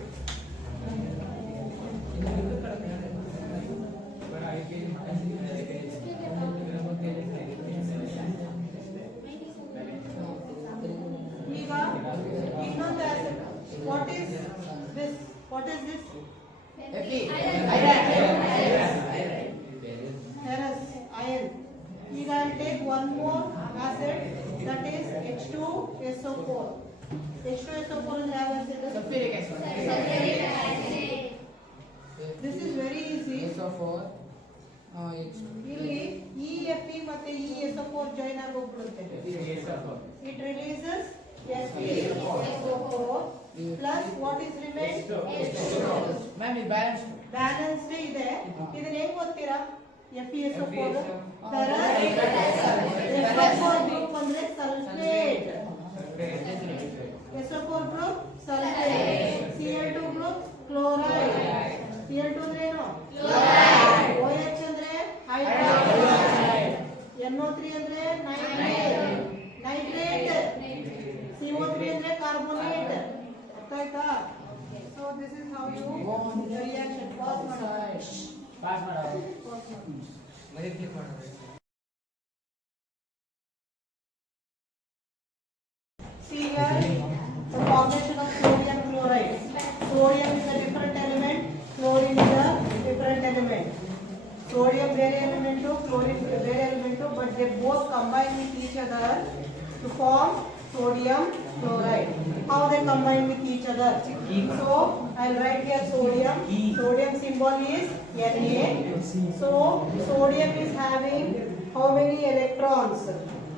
ಈಗ ಇನ್ನೊಂದು acid. What is this? What is this? Ferrous iron. ಈಗ I will take one more acid, that is H2SO4. H2SO4 is ಯಾವ acid? Sulfuric acid. This is very easy. SO4. ಇಲ್ಲಿ EFE ಮತ್ತೆ ESO4 join ಆಗೋಗ್ಬಿಡುತ್ತೆ. It releases SpSO4 plus what is remain? Ma'am, it balanced. Balanced ಇದೆ. ಇದನ್ನ ಹೇಗೆ ಓದ್ತೀರಾ? FeSO4 SO4 group ಅಂದ್ರೆ sulphate. SO4 group sulphate. Cl2 group chloride. Cl2 ಅಂದ್ರೆ ಏನು? ಕ್ಲೋರೈಡ್. OH ಅಂದ್ರೆ ಹೈಡ್ರೋಜನ್. NO3 ಅಂದ್ರೆ ನೈಟ್ರೇಟ್. CO3 ಅಂದ್ರೆ ಕಾರ್ಬೋನೇಟ್. ಅರ್ಥ ಆಯ್ತಾ? So this is how you the reaction pass ಮಾಡೋದು. ಮತ್ತೆ ಕ್ಲಿಕ್ ಮಾಡೋದು. See here the formation of sodium chloride. Sodium is a different element, chlorine is a different element. Sodium ಬೇರೆ element, chlorine ಬೇರೆ element, but they both combine with each other to form sodium chloride. How they combine with each other? So I'll write here sodium. Sodium symbol is Na. So sodium is having how many electrons?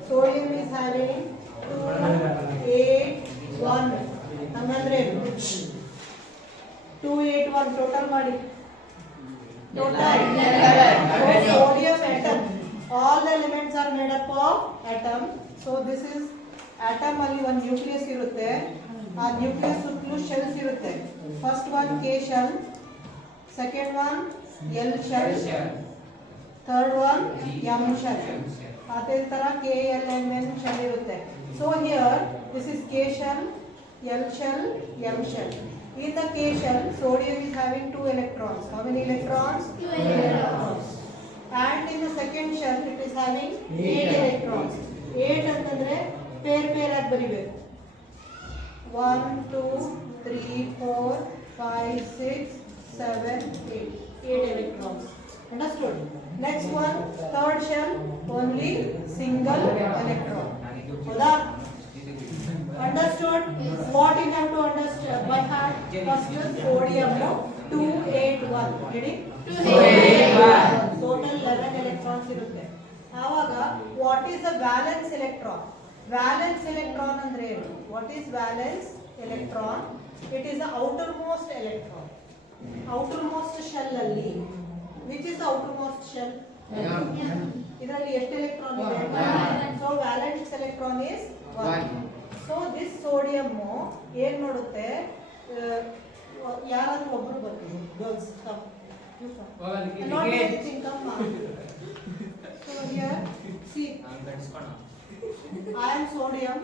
Sodium is having 2, 8, 1. ಹಂಗಂದ್ರೆ 2, 8, 1 total ಮಾಡಿ. Total. So sodium atom. All the elements are made up of atom. So this is atom ಅಲ್ಲಿ ಒಂದು nucleus ಇರುತ್ತೆ. ಆ nucleus ಸುತ್ತಲೂ shells ಇರುತ್ತೆ. First one K shell, second one L shell, third one M shell. ಅದೇ ತರ KLMN shell ಇರುತ್ತೆ. So here this is K shell, L shell, M shell. In the K shell, sodium is having 2 electrons. How many electrons? 2 electrons. And in the second shell, it is having 8 electrons. 8 ಅಂತಂದ್ರೆ peer ಆಗಿ ಬರಿಬೇಕು. 1 2 3 4 5 6 7 8 electrons. Understood? Next one, third shell, only single electron. Hoda? Understood? What you have to understand by heart? First sodium 281. Ready? 281. Total 11 electrons irutte. Avaga what is the valence electron? Valence electron andre ಏನು? What is valence electron? It is the outermost electron. Outermost shell alli. Which is the outermost shell? ಇದರಲ್ಲಿ ಎಷ್ಟು electron ಇದೆ? So valence electron is 1. So this sodium ಏನ್ ಮಾಡುತ್ತೆ? ಯಾರಾದ್ರೂ ಒಬ್ರು ಬರ್ತೀವಿ girls come. You come. Not anything, come on. So here see, I am sodium,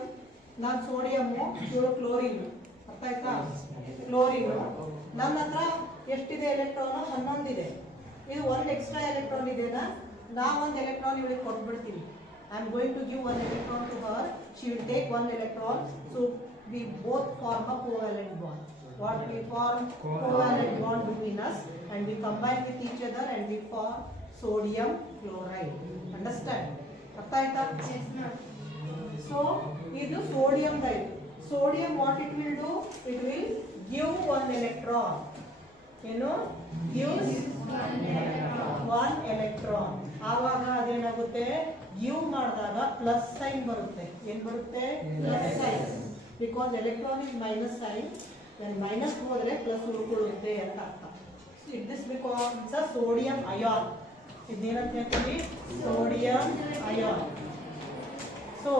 ನಾನು sodium, ಇವರು ಕ್ಲೋರಿನ್. ಅರ್ಥ ಆಯ್ತಾ? ಕ್ಲೋರಿನ್ ನನ್ನ ಹತ್ರ ಎಷ್ಟಿದೆ ಎಲೆಕ್ಟ್ರಾನ್? 11 ಇದೆ. ಇದು ಒಂದು ಎಕ್ಸ್ಟ್ರಾ ಎಲೆಕ್ಟ್ರಾನ್ ಇದೆನಾ? ನಾ ಒಂದು ಎಲೆಕ್ಟ್ರಾನ್ ಇವಳಿಗೆ ಕೊಟ್ಬಿಡ್ತೀನಿ. I am going to give one electron to her. She will take one electron. So we both form a covalent bond. What we form? Covalent bond between us, and we combine with each other and we form sodium chloride. Understand? ಅರ್ಥ ಆಯ್ತಾ? Yes, ma'am. So ಇದು sodium type. Sodium what it will do? It will give one electron. ಏನು? Gives one electron. ಆವಾಗ ಅದೇನಾಗುತ್ತೆ? give ಮಾಡಿದಾಗ plus sine ಬರುತ್ತೆ. ಏನು ಬರುತ್ತೆ? Plus sign. Because electron is minus sign. then minus ಹೋದ್ರೆ ಪ್ಲಸ್ ಉಳ್ಕೊಳ್ಳುತ್ತೆ ಅಂತ ಅರ್ಥ. this becomes a sodium ion. ಇದೇನಂತ ಹೇಳ್ತೀವಿ? sodium ion. So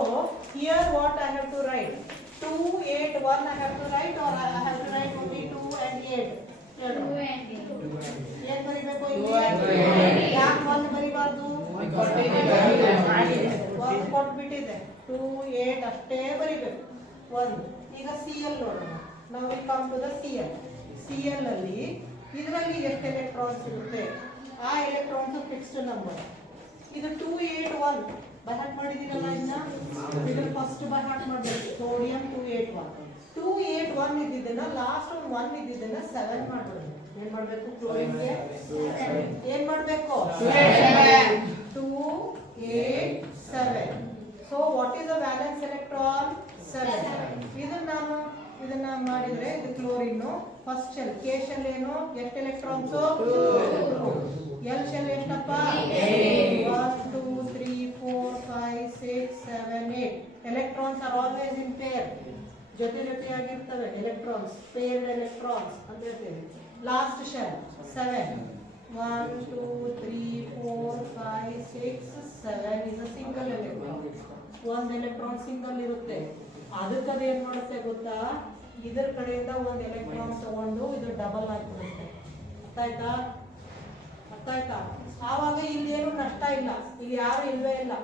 here what I have to write? 281 I have to write, or I have to write only 2 and 8? ಏನು ಬರಿಬೇಕು ಇಲ್ಲಿ? ಯಾಕೆ 1 ಬರಿಬಾರ್ದು? 1 ಕೊಟ್ಬಿಟ್ಟಿದೆ. 2 8 ಅಷ್ಟೇ ಬರಿಬೇಕು. 1. ಈಗ Cl ನೋಡೋಣ. ನಾವು we come to the Cl. Cl ಅಲ್ಲಿ ಇದರಲ್ಲಿ ಎಷ್ಟು ಎಲೆಕ್ಟ್ರಾನ್ಸ್ ಇರುತ್ತೆ? ಆ ಎಲೆಕ್ಟ್ರಾನ್ಸ್ ಫಿಕ್ಸ್ಡ್ ನಂಬರ್. ಇದು 281 ಬೈ ಹಾರ್ಟ್ ಮಾಡಿದಿರಲ್ಲ. ಇದನ್ನ ಫಸ್ಟ್ ಬೈ ಹಾರ್ಟ್ ಮಾಡಬೇಕು. ಸೋಡಿಯಂ 281. 281 ಇದ್ದಿದ್ದನ್ನ ಲಾಸ್ಟ್ 1 ಇದ್ದಿದ್ದನ್ನ 7 ಮಾಡಬೇಕು. ಏನ್ ಮಾಡಬೇಕು? ಕ್ಲೋರಿನ್ಗೆ ಏನ್ ಮಾಡಬೇಕು? 287. So what is the valence electron? 7. ಇದನ್ನ ಮಾಡಿದ್ರೆ ಇದು chlorine first shell. K shell ಏನು? ಎಷ್ಟು ಎಲೆಕ್ಟ್ರಾನ್ಸ್? 2. ಎಲ್ ಶೆಲ್ ಎಷ್ಟಪ್ಪ? 1 2 3 4 5 6 7 8. Electrons are always in pair. ಜೊತೆಯಾಗಿರ್ತವೆ ಎಲೆಕ್ಟ್ರಾನ್ಸ್. ಪೇರ್ಡ್ ಎಲೆಕ್ಟ್ರಾನ್ಸ್ ಅಂತ ಹೇಳ್ತೇವೆ. Last shell 7. 1 2 3 4 5 6 7 is a single electron. ಒಂದು ಎಲೆಕ್ಟ್ರಾನ್ ಸಿಂಗಲ್ ಇರುತ್ತೆ. ಅದಕ್ಕೆ ಅದೇನ್ ಮಾಡುತ್ತೆ ಗೊತ್ತಾ? ಇದರ ಕಡೆಯಿಂದ ಒಂದು ಎಲೆಕ್ಟ್ರಾನ್ ತಗೊಂಡು ಇದು ಡಬಲ್ ಆಗಿಬಿಡುತ್ತೆ. ಅರ್ಥ ಆಯ್ತಾ? ಅರ್ಥ ಆಯ್ತಾ? ಆವಾಗ ಇಲ್ಲಿ ಏನು ನಷ್ಟ ಇಲ್ಲ. ಇಲ್ಲಿ ಯಾರು ಇಲ್ವೇ ಇಲ್ಲ.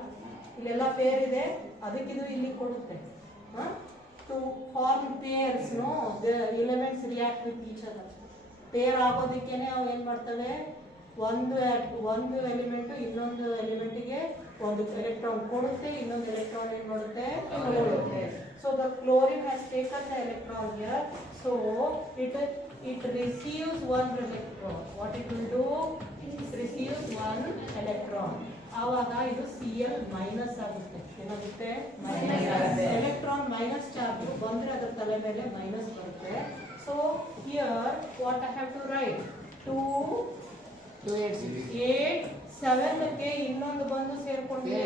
ಇಲ್ಲೆಲ್ಲ ಪೇರ್ ಇದೆ. ಅದಕ್ಕಿದು ಇಲ್ಲಿ ಕೊಡುತ್ತೆ. To form pairs the elements react with each other. Pair ಆಗೋದಕ್ಕೇನೆ ಅವು ಏನು ಮಾಡ್ತವೆ? ಒಂದು ಎಲಿಮೆಂಟ್ ಇನ್ನೊಂದು ಎಲಿಮೆಂಟಿಗೆ ಒಂದು ಎಲೆಕ್ಟ್ರಾನ್ ಕೊಡುತ್ತೆ, ಇನ್ನೊಂದು ಎಲೆಕ್ಟ್ರಾನ್ ಏನು ಮಾಡುತ್ತೆ? ಕೊಡುತ್ತೆ. So the chlorine has taken the electron here. So it receives one electron. What it will do? It receives one electron. ಆವಾಗ ಇದು Cl ಮೈನಸ್ ಆಗುತ್ತೆ. ಏನಾಗುತ್ತೆ? ಮೈನಸ್. ಎಲೆಕ್ಟ್ರಾನ್ ಮೈನಸ್ ಚಾರ್ಜ್ ಬಂದ್ರೆ ಅದರ ತಲೆ ಮೇಲೆ ಮೈನಸ್ ಬರುತ್ತೆ. So here what I have to write? 2 8 7 ಗೆ ಇನ್ನೊಂದು ಬಂದು ಸೇರ್ಕೊಂಡಿದೆ.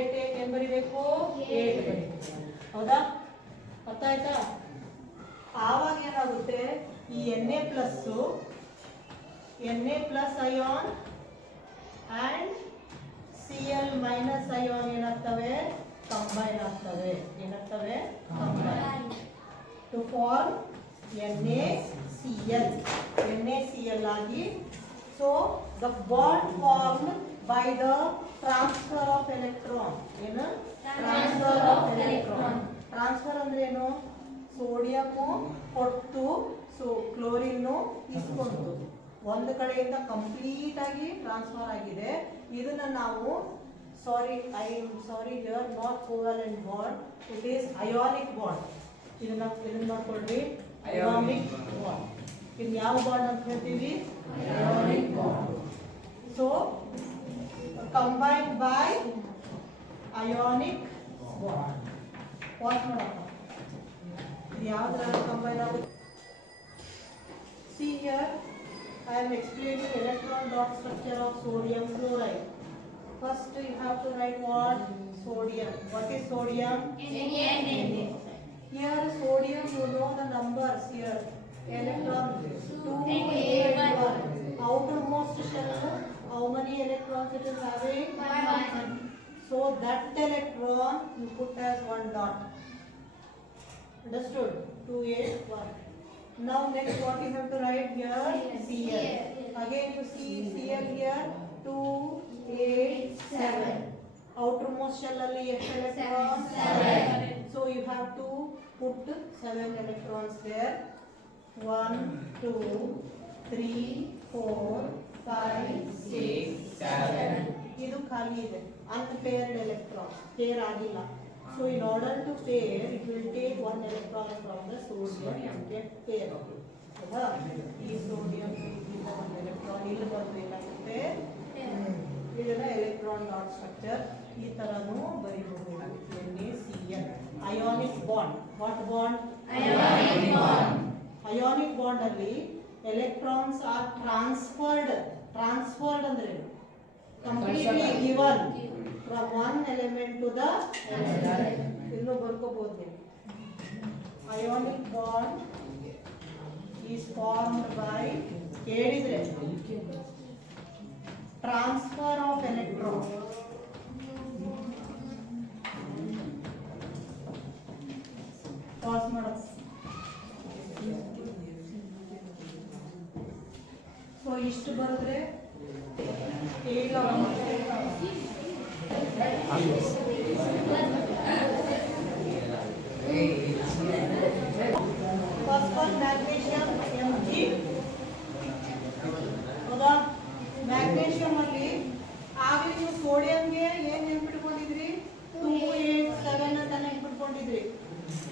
8 ಏನು ಬರಿಬೇಕು? 8 ಬರಿಬೇಕು. ಹೌದಾ? ಅರ್ಥ ಆಯ್ತಾ? ಆವಾಗ ಏನಾಗುತ್ತೆ? ಈ Na plus ion and Cl minus ion ಏನಾಗ್ತವೆ? ಕಂಬೈನ್ ಆಗ್ತವೆ. ಏನಾಗ್ತವೆ? ಕಂಬೈನ್ ಟು ಫಾರ್ಮ್ NaCl ಆಗಿ. So the bond formed by the transfer of electron. ಏನು? Transfer of electron. ಟ್ರಾನ್ಸ್ಫರ್ ಅಂದ್ರೆ ಏನು? ಸೋಡಿಯಂ ಕೊಟ್ಟು ಕ್ಲೋರಿನ್ ಇಸ್ಕೊಂಡು ಒಂದು ಕಡೆಯಿಂದ ಕಂಪ್ಲೀಟ್ ಆಗಿ ಟ್ರಾನ್ಸ್ಫರ್ ಆಗಿದೆ. ಇದನ್ನ ನಾವು I am sorry here, not covalent bond, it is ionic bond. ಇದನ್ನ ಮಾಡ್ಕೊಳ್ಳಿ, ionic bond. ಇದು ಯಾವ ಬಾಂಡ್ ಅಂತ ಹೇಳ್ತೀವಿ? Ionic bond. So combined by ionic bond. What ಮಾಡಪ್ಪ? ಯಾವ್ದ್ರಲ್ಲಿ ಕಂಬೈನ್ ಆಗುತ್ತೆ? See here, I am explaining electron dot structure of sodium chloride. First you have to write what? Sodium. What is sodium? Na. Here sodium, you know the numbers here. Electron 281. Outermost shell, how many electrons it is having? 1. So that electron you put as 1 dot. Understood? 281. Now next what you have to write here? Cl. Again you see Cl here 287. Outermost shell alli ಎಷ್ಟು electrons? 7. So you have to put 7 electrons there. 1, 2, 3, 4, 5, 6, 7. ಇದು ಖಾಲಿ ಇದೆ. Unpaired electron. Pair ಆಗಿಲ್ಲ. So in order to pair, it will take 1 electron from the sodium and get pair. ಹೌದಾ? ಈ sodium ಇಂದ 1 electron ಇಲ್ಲಿ ಬಂದು ಏನಾಗುತ್ತೆ? ಇದನ್ನ ಎಲೆಕ್ಟ್ರಾನ್ ಡಾಟ್ ಸ್ಟ್ರಕ್ಚರ್ ಈ ತರನು ಬರೀಬಹುದು. NaCl. Ionic bond. What bond? Ionic bond. Ionic bond ಅಲ್ಲಿ electrons are transferred. Transferred ಅಂದ್ರೆ completely given from one element to the another. ಇದನ್ನು ಬರ್ಕೋಬಹುದು ನೀವು. Ionic bond is formed by ಕೇಳಿದ್ರೆ transfer of electron. Pause ಮಾಡು. So ಇಷ್ಟು ಬರೆದ್ರೆ First one magnesium Mg. ಹೌದಾ? Magnesium ಅಲ್ಲಿ ಆಗಲಿ ನೀವು ಸೋಡಿಯಂಗೆ ಏನ್ ನೆನ್ಪಿಟ್ಕೊಂಡಿದ್ರಿ? 287 ಅಂತ ನೆನ್ಪಿಟ್ಕೊಂಡಿದ್ರಿ.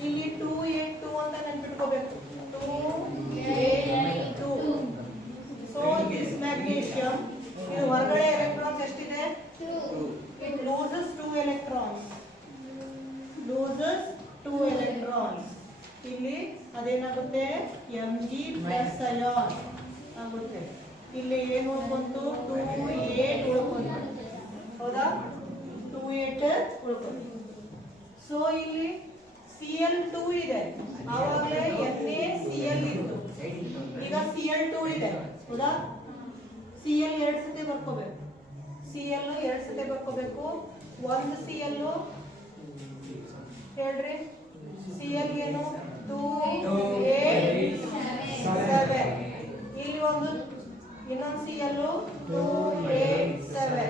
ಇಲ್ಲಿ 282 ಅಂತ ನೆನ್ಪಿಟ್ಕೋಬೇಕು. 282. So this magnesium, ಇದು ಹೊರಗಡೆ ಎಲೆಕ್ಟ್ರಾನ್ಸ್ ಎಷ್ಟಿದೆ? 2. It loses 2 electrons. Loses 2 electrons. ಇಲ್ಲಿ ಅದೇನಾಗುತ್ತೆ? Mg plus ion ಆಗುತ್ತೆ. ಇಲ್ಲಿ ಏನು ಬಂತು? 28 ಉಳ್ಕೊಂತು. ಹೌದಾ? 28 ಉಳ್ಕೊಂತು. ಸೊ ಇಲ್ಲಿ Cl2 ಇದೆ. ಆವಾಗಲೇ NaCl ಇತ್ತು. ಈಗ Cl2 ಇದೆ. ಹೌದಾ? Cl 2 ಸತಿ ಬರ್ಕೋಬೇಕು. Cl 2 ಸತಿ ಬರ್ಕೋಬೇಕು. ಒಂದು Cl ಹೇಳ್ರಿ. Cl ಏನು? 287. ಇಲ್ಲಿ ಒಂದು ಇನ್ನೊಂದು Cl 287.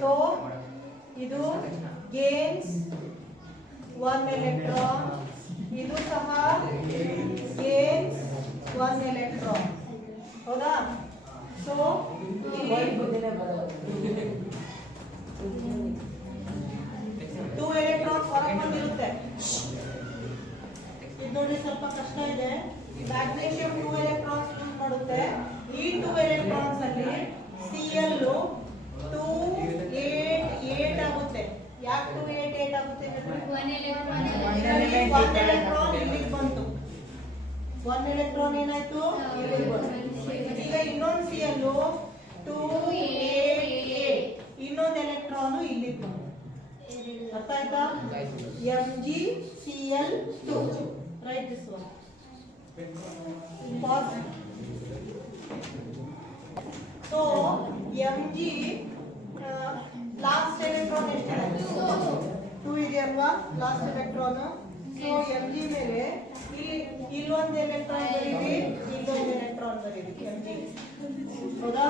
ಸೊ ಇದು gains 1 electron. ಇದು ಸಹ gains 1 electron. ಹೌದಾ? ಸೊ ಇಲ್ಲಿ 2 electrons ಹೊರಗೆ ಬಂದಿರುತ್ತೆ. ಇದು ನೋಡಿ ಸ್ವಲ್ಪ ಕಷ್ಟ ಇದೆ. ಮ್ಯಾಗ್ನೇಷಿಯಂ 2 electrons ಯೂಸ್ ಮಾಡುತ್ತೆ. ಈ 2 electrons ಅಲ್ಲಿ Cl 288 ಆಗುತ್ತೆ. ಯಾಕೆ 288 ಆಗುತ್ತೆ? 1 electron ಇಲ್ಲಿಗೆ ಬಂತು. 1 electron ಏನಾಯ್ತು? ಇಲ್ಲಿಗೆ ಬಂತು. ಈಗ ಇನ್ನೊಂದು Cl 288. ಇನ್ನೊಂದು ಎಲೆಕ್ಟ್ರಾನ್ ಇಲ್ಲಿಗೆ ಬಂತು. ಅರ್ಥ ಆಯ್ತಾ? MgCl2. Write this one. Pause. So Mg last electron ಎಷ್ಟಿದೆ? 2 ಇದೆ ಅಲ್ವಾ ಲಾಸ್ಟ್ ಎಲೆಕ್ಟ್ರಾನ್. ಸೊ Mg ಮೇಲೆ ಇಲ್ಲೊಂದು ಎಲೆಕ್ಟ್ರಾನ್ ಬರೀರಿ, ಇಲ್ಲೊಂದು ಎಲೆಕ್ಟ್ರಾನ್ ಬರೀರಿ Mg. ಹೌದಾ?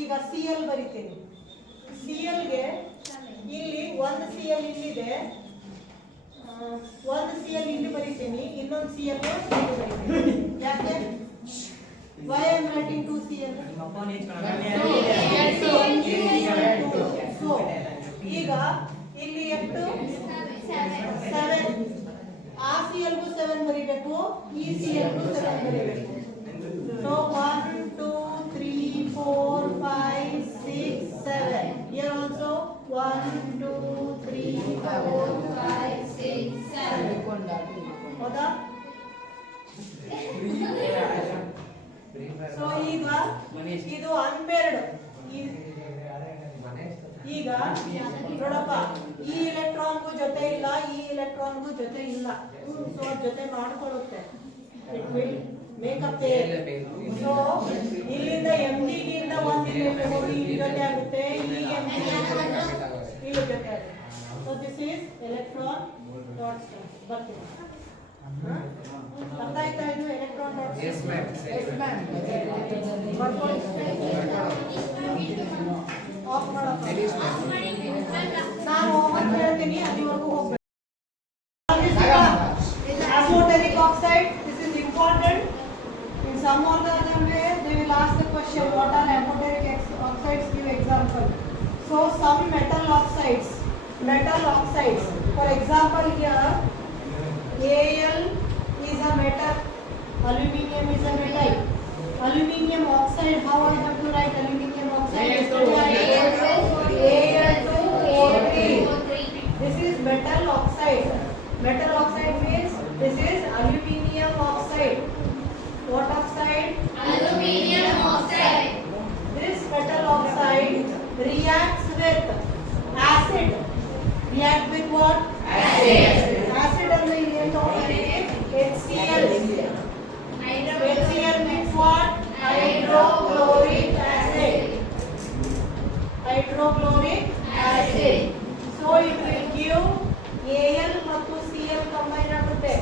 ಈಗ Cl ಬರೀತೀನಿ. Cl ಗೆ ಇಲ್ಲಿ ಒಂದು Cl ಇಲ್ಲಿದೆ, ಒಂದು Cl ಇಲ್ಲಿ ಬರೀತೀನಿ, ಇನ್ನೊಂದು Cl ಇಲ್ಲಿ ಬರೀತೀನಿ. ಯಾಕೆ? Why I am writing 2 Cl? So ECl2 7 ಬರೀಬೇಕು. So 1, 2, 3, 4, 5, 6, 7. Here also 1, 2, 3, 4, 5, 6, 7. ಹೌದಾ? ಸೊ ಈಗ ಇದು ಅನ್ಪೇರ್ಡ್. ಈಗ ನೋಡಪ್ಪ, ಈ ಎಲೆಕ್ಟ್ರಾನ್ಗೂ ಜೊತೆ ಇಲ್ಲ, ಈ ಎಲೆಕ್ಟ್ರಾನ್ಗೂ ಜೊತೆ ಇಲ್ಲ. ಸೊ ಜೊತೆ ಮಾಡ್ಕೊಳ್ಳುತ್ತೆ. It will make a pair. So ಇಲ್ಲಿಂದ MG ಗಿಂತ ಒಂದು ಇಲೆಕ್ಟ್ರಾನ್ ಹೋಗಿ ಈ ಜೊತೆ ಆಗುತ್ತೆ, ಈ MG ಈ ಜೊತೆ ಆಗುತ್ತೆ. So this is electron dot stamp. ಬರ್ತೀನಿ. ಅರ್ಥ ಆಯ್ತಾ ಇದು electron dot Yes, ma'am. Of ಮಾಡಪ್ಪ. ನಾನು ಹೋಮ್ವರ್ಕ್ ಹೇಳ್ತೀನಿ, ಅಲ್ಲಿವರೆಗೂ ಹೋಗ್ಬೇಕು. Azoteric oxide, this is important. In some or the other way, they will ask the question, what are amphoteric oxides? Give example. So some metal oxides. For example, here Al is a metal, aluminium is a metal. Aluminium oxide, how I have to write aluminium oxide? Al2O3. This is metal oxide. Metal oxide means this is aluminium oxide. What oxide? Aluminium oxide. This metal oxide reacts with acid. React with what? Acid. Acid ಅಂದ್ರೆ ಏನು? HCl. HCl means what? Hydrochloric acid. Hydrochloric acid. So it will give Al ಮತ್ತು Cl combine ಆಗುತ್ತೆ.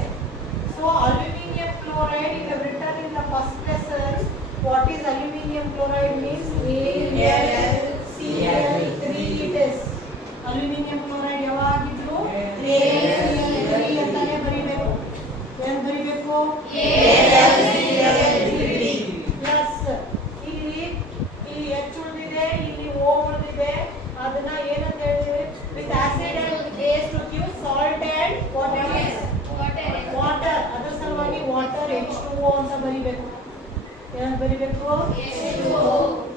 So aluminium chloride, you have written in the first lesson what is aluminium chloride means AlCl3 it is. Aluminium chloride ಯಾವಾಗಿದ್ರು AlCl3 ಅಂತಾನೆ ಬರಿಬೇಕು. ಏನು ಬರಿಬೇಕು? AlCl3. Plus ಇಲ್ಲಿ H ಉಳಿದಿದೆ, ಇಲ್ಲಿ O ಉಳಿದಿದೆ. ಅದನ್ನ ಏನಂತ ಹೇಳ್ತೀವಿ? With acid and base to give salt and what else? Water. ಅದರ ಸಲುವಾಗಿ water H2O ಅಂತ ಬರಿಬೇಕು. ಏನು ಬರಿಬೇಕು? H2O.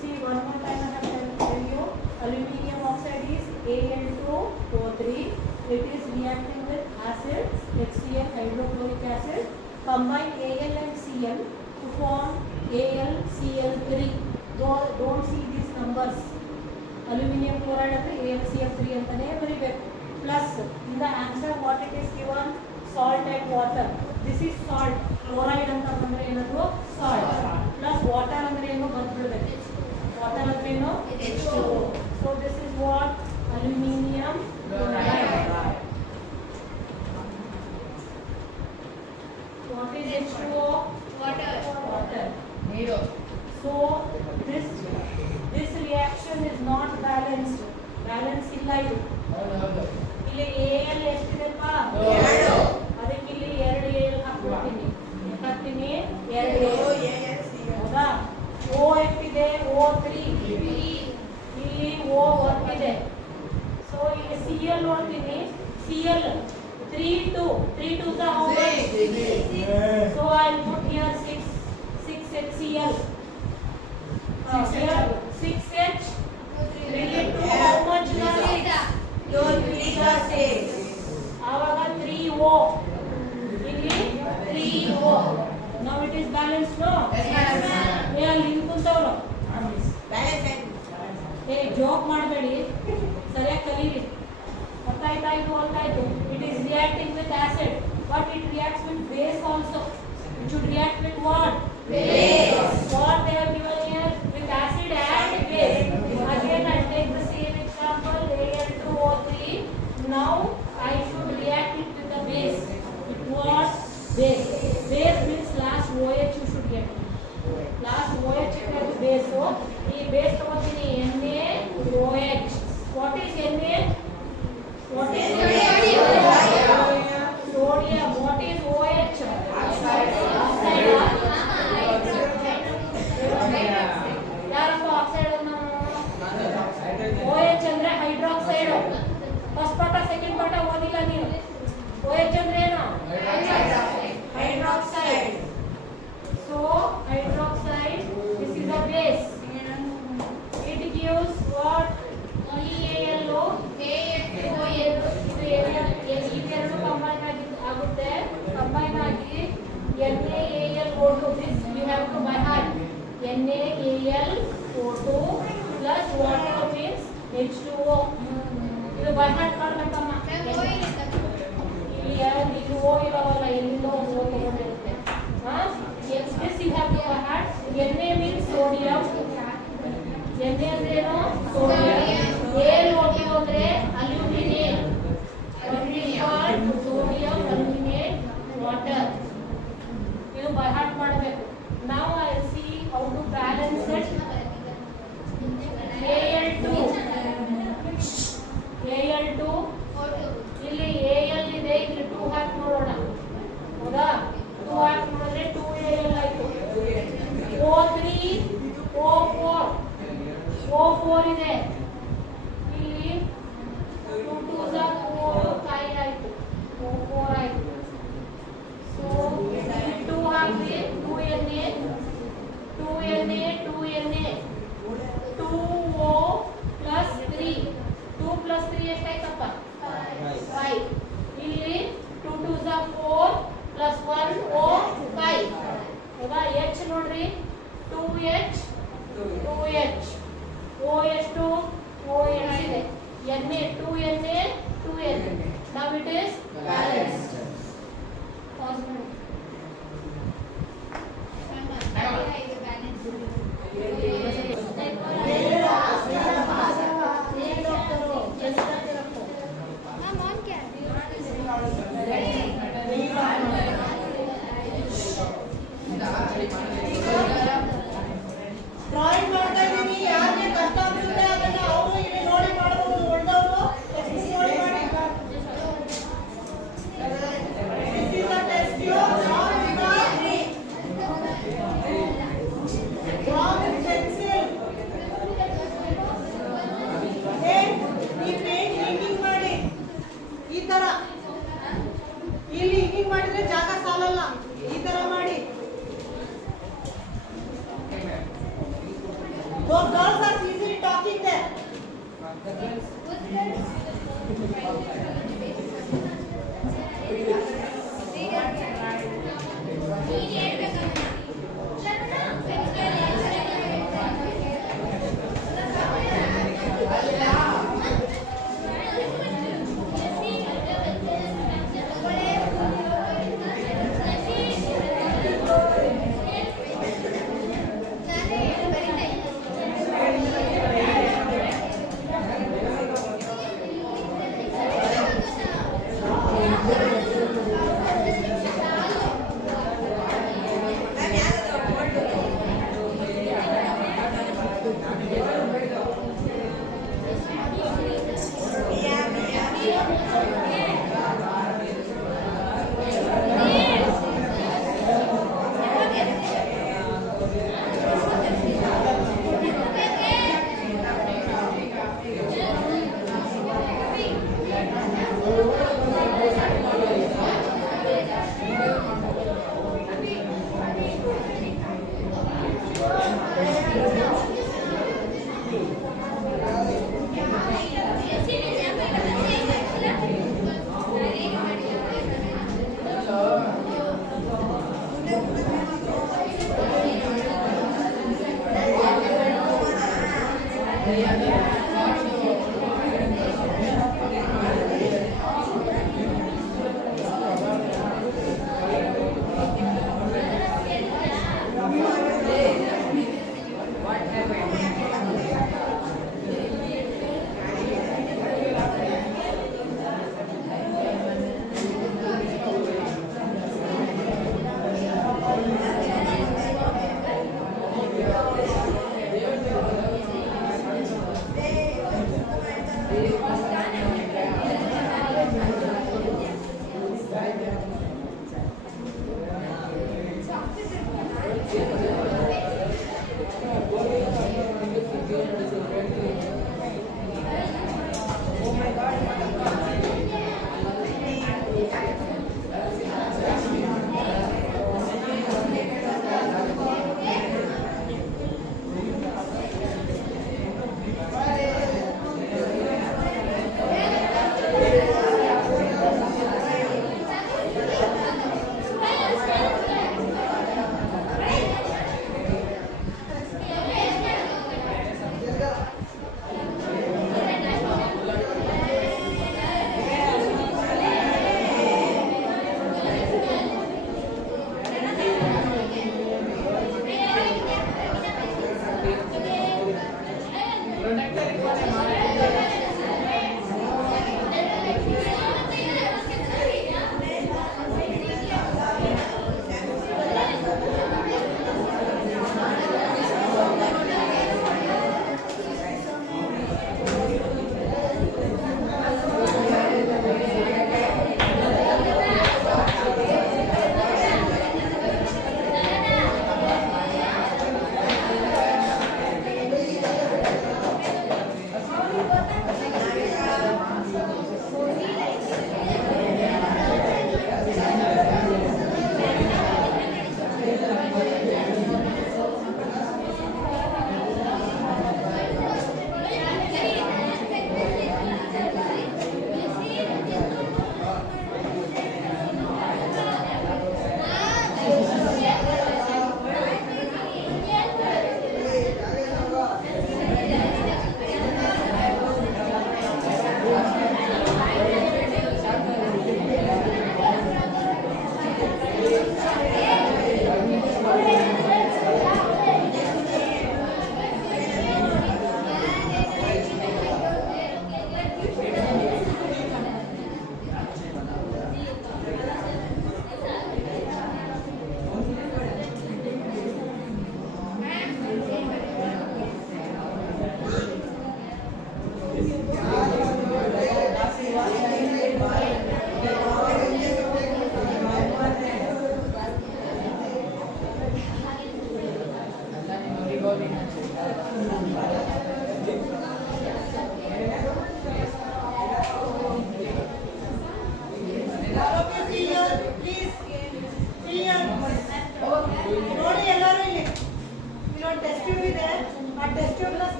See one more time I have tell you. Aluminium oxide is Al2O3. It is reacting with acid HCl, hydrochloric acid. Combine Al and Cl to form AlCl3. Don't see these numbers. Aluminium chloride ಅಂದ್ರೆ AlCl3 ಅಂತಾನೆ ಬರಿಬೇಕು. Plus in the answer what it is given? Salt and water. This is salt. Chloride ಅಂತ ಬಂದ್ರೆ ಏನದು? Salt. Plus water ಅಂದ್ರೆ ಏನು ಬಂದ್ಬಿಡಬೇಕು. Water ಅಂದ್ರೆ ಏನು? H2O. So this is what? Aluminium chloride. What is H2O? Water. Water. So this reaction is not balanced. Balance ಇಲ್ಲ ಇದು. ಇಲ್ಲಿ Al ಎಷ್ಟಿದೆಪ್ಪ? 2. ಅದಕ್ಕೆ ಇಲ್ಲಿ 2 Al ಹಾಕ್ಬಿಡ್ತೀನಿ. ಹಾಕ್ತೀನಿ 2 Al. ಹೌದಾ? O ಎಷ್ಟಿದೆ? O3. ಇಲ್ಲಿ O1 ಇದೆ. ಸೊ ಇಲ್ಲಿ Cl ನೋಡ್ತೀನಿ. Cl 3 2. 3 2 ಸ how much? 6. So I will put here 6 HCl. Here 6H relate to how much? 6. ಆವಾಗ 3O. ಇಲ್ಲಿ 3O. Now it is balanced, no? Link ಕುಂತವ್ರು ಜೋಕ್ ಮಾಡಬೇಡಿ, ಸರಿಯಾಗಿ ಕಲೀರಿ. ಗೊತ್ತಾಯ್ತಾ? ಇದು ಗೊತ್ತಾಯ್ತು. It is reacting with acid, but it reacts with base also. It should react with what? Base. What they have given here? With acid and base. Again I take the same example, Al2O3. Now I should react it with the base. With what? Base. Base means last OH you should get. Last OH is base. So ಈ base ತಗೋತೀನಿ NaOH. What is Na? What is sodium? What is OH? Oxide. H2O. ಇದು by heart ಮಾಡ್ಬೇಕಮ್ಮ. ಇಲ್ಲಿ ಇದು ಓ ಇರೋವಲ್ಲ, ಎಲ್ಲಿಂದ ಒಂದು ಓ ತಗೊಂಡಿರುತ್ತೆ. This you have to by heart. Na means sodium. Na ಅಂದ್ರೇನು? Sodium. ALO2 ಅಂದ್ರೆ aluminate. Sodium aluminate water. ಇದು by heart ಮಾಡಬೇಕು. Now I see how to balance it. Al2 ಇಲ್ಲಿ Al ಇದೆ, ಇಲ್ಲಿ 2 ಹಾಕಿ ನೋಡೋಣ. ಹೌದಾ? 2 ಹಾಕಿ ನೋಡಿದ್ರೆ 2Al ಆಯ್ತು. O3 O4 ಇದೆ.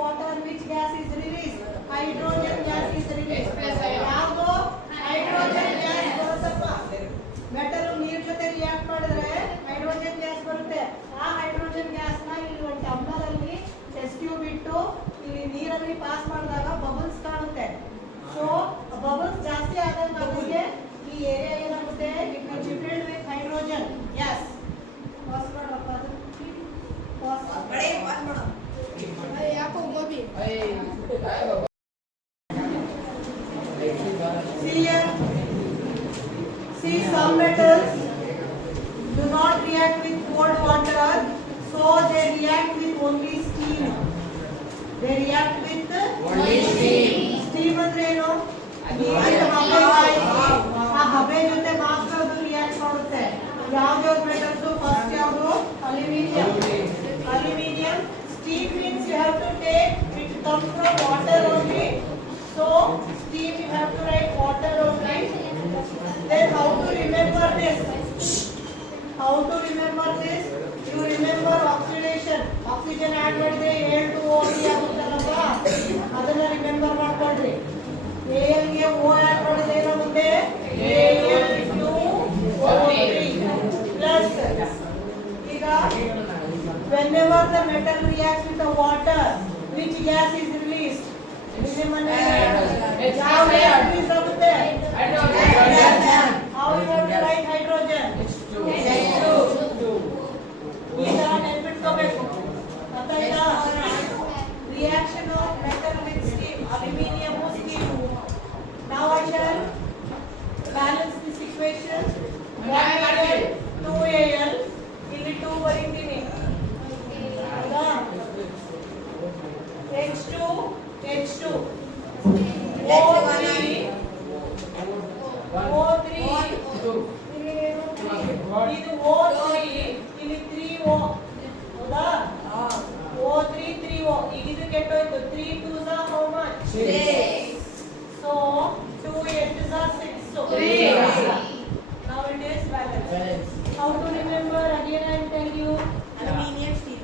water, which gas is released? Hydrogen gas is released. ಯಾವುದು ಹೈಡ್ರೋಜನ್ ಗ್ಯಾಸ್ ಬರುತ್ತಪ್ಪ. ಮೆಟಲ್ ನೀರ್ ಜೊತೆ ರಿಯಾಕ್ಟ್ ಮಾಡಿದ್ರೆ ಹೈಡ್ರೋಜನ್ ಗ್ಯಾಸ್ ಬರುತ್ತೆ. ಆ ಹೈಡ್ರೋಜನ್ ಗ್ಯಾಸ್ ನ ಇಲ್ಲಿ ಒಂದು ಟಂಬ್ಲರ್ ಅಲ್ಲಿ ಟೆಸ್ಟ್ ಟ್ಯೂಬ್ ಇಟ್ಟು ಇಲ್ಲಿ ನೀರಲ್ಲಿ ಪಾಸ್ ಮಾಡಿದಾಗ ಬಬಲ್ಸ್ ಕಾಣುತ್ತೆ. ಸೊ ಬಬಲ್ಸ್ ಜಾಸ್ತಿ ಆದಾಗ ನಮಗೆ ಈ ಏರಿಯಾ ಏನಾಗುತ್ತೆ, it will be filled with hydrogen gas. Pass ಮಾಡಪ್ಪ ಅದು. ಪಾಸ್ ಮಾಡು. See here. See, some metals do not react with cold water, so they react with only steam. They react with only steam. Steam ಅಂದ್ರೆ ಏನು? ನೀರಿನ ಹಬೆ ಹಾಯಿಸಿ ಆ ಹಬೆ ಜೊತೆ ಮಾತ್ರ ಅದು ರಿಯಾಕ್ಟ್ ಮಾಡುತ್ತೆ. ಯಾವ್ಯಾವ ಮೆಟಲ್ಸ್? ಫಸ್ಟ್ ಯಾವುದು? Aluminium. Aluminium. Steam means you have to take, it comes from water only. So steam you have to write water only. Then how to remember this? How to remember this? You remember oxidation. Oxygen add ಮಾಡಿದ್ರೆ Al2O ಆಗುತ್ತಲ್ಲಪ್ಪ, ಅದನ್ನ remember ಮಾಡ್ಕೊಳ್ರಿ. Al ಗೆ O add ಮಾಡಿದ್ರೆ ಏನಾಗುತ್ತೆ? Al2O3 plus. ಈಗ whenever the metal reacts with the water, which gas is released? How you have to write hydrogen? ಈಗ ನೆನ್ಪಿಟ್ಕೋಬೇಕು. ಗೊತ್ತಾಯ್ತಾ? Reaction of metal with steam. Aluminium steam. Now I shall balance this equation. 1Al 2Al. ಇಲ್ಲಿ 2 ಬರೀತೀನಿ. ಹೌದಾ? H2 O3 ಇದು O3 ಇಲ್ಲಿ 3O. ಹೌದಾ? O3 3O. ಈಗ ಇದು ಕೆಟ್ಟೋಯ್ತು. 3 2s are how much? 6. So 2 8s are 6. So 3. Now it is balanced. How to remember? Again I will tell you. Aluminium steam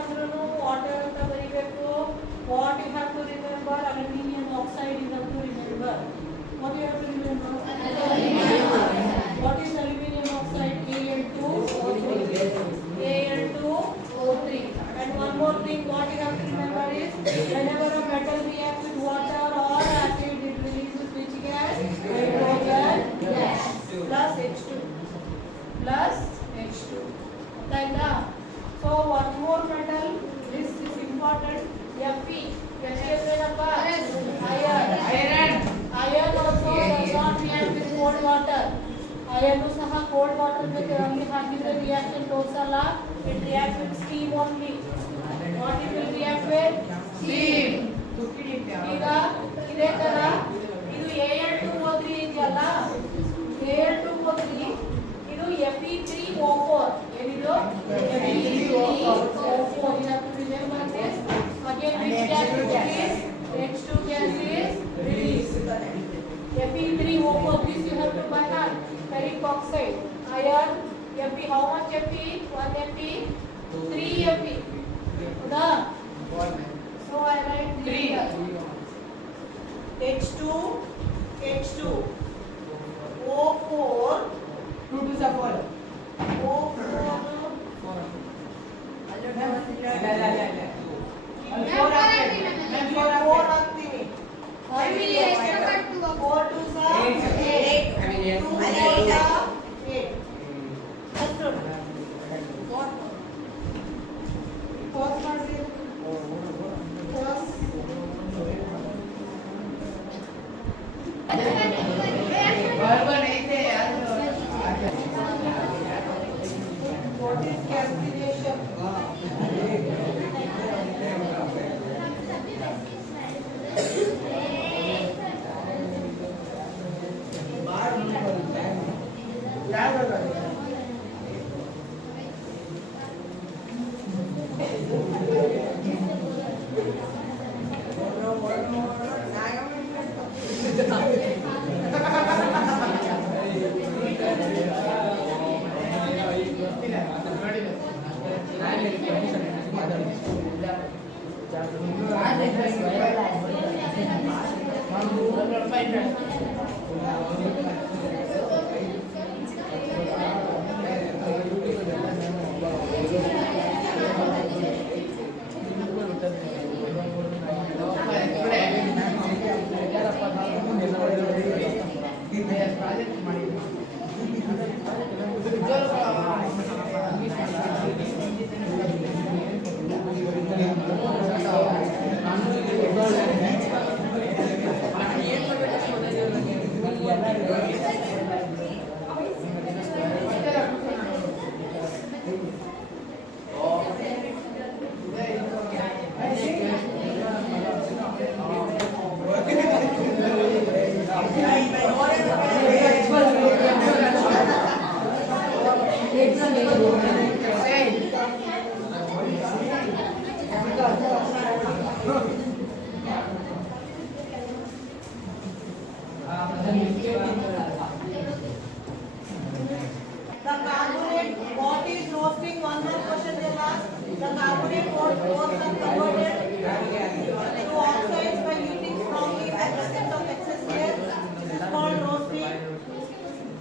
ಅಂದ್ರೂ water ಅಂತ ಬರೀಬೇಕು. What you have to remember? Aluminium oxide you have to remember. What you have to remember? What is aluminium oxide? Al2O3. And one more thing, what you have to remember is whenever a metal reacts with water or acid, it releases which gas? Hydrogen gas plus H2. Right? So one more metal, this is important. Fe. Fe is iron. Iron also does not react with cold water. Iron saha cold water jothe only hakidre reaction totala. It reacts with steam only. What it will react with? Steam. Iga ide tara idu Al2O3 idiyalla, Al2O3 idu Fe3O4. Enidu Fe3O4. You have to remember this. Again, which gas is released? H2 gas is released. Fe3O4. This you have to by heart. Ferric oxide. Iron. Fe. How much Fe? 1 Fe. 3 Fe. Uda. So I write 3 here. H2. O4. 2 2s are 4. O4. ಹಾಕ್ತೀನಿ. 4 2s are 8. 2 4s are 8. Just The carbonate, what is roasting? One more question they ask. The carbonate what was converted to oxides by heating strongly at the depth of excess air. This is called roasting.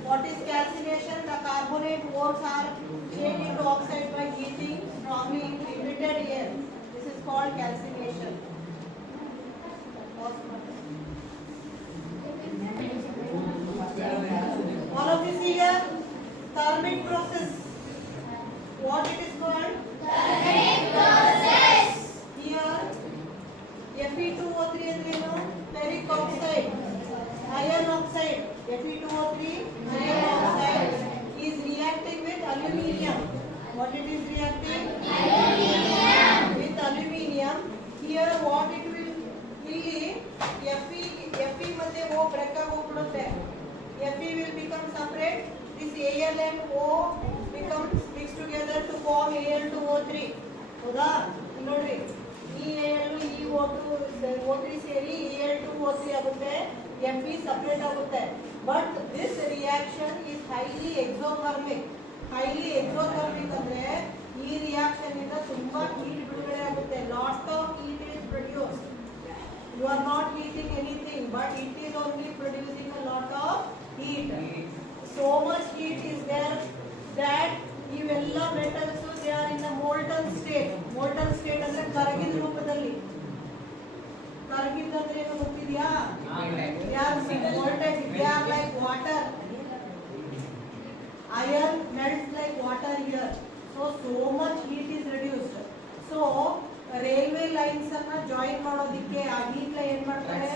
What is calcination? The carbonate ores are changed into oxide by heating strongly in limited air. This is called calcination. All of this here, thermic process. What it is called? Thermic process. Here, Fe2O3 is ferric oxide, iron oxide. Fe2O3, iron oxide is reacting with aluminium. What it is reacting? Aluminium. With aluminium. Here, what it will ಇಲ್ಲಿ Fe ಮತ್ತೆ O break ಆಗೋಗ್ಬಿಡುತ್ತೆ. Fe will become separate. This Al and O becomes mixed together to form Al2O3. ಹೌದಾ? ನೋಡ್ರಿ, ಈ Al ಈ O3 ಸೇರಿ Al2O3 ಆಗುತ್ತೆ. Fe separate ಆಗುತ್ತೆ. But this reaction is highly exothermic. Highly exothermic ಅಂದ್ರೆ ಈ ರಿಯಾಕ್ಷನ್ ಇಂದ ತುಂಬಾ ಹೀಟ್ ಬಿಡುಗಡೆ ಆಗುತ್ತೆ. Lot of heat is produced. You are not heating anything, but it is only producing a lot of heat. So much heat is there that ಇವೆಲ್ಲ metals they are in a molten state. Molten state ಅಂದ್ರೆ ಕರಗಿದ ರೂಪದಲ್ಲಿ. ಕರಗಿದಂದ್ರೆ ಏನು ಗೊತ್ತಿದೆಯಾ? They are molten. They are like water. Iron melts like water here. So much heat is reduced. So railway lines ಅನ್ನ join ಮಾಡೋದಕ್ಕೆ ಆ heat ಏನ್ ಮಾಡ್ತಾರೆ,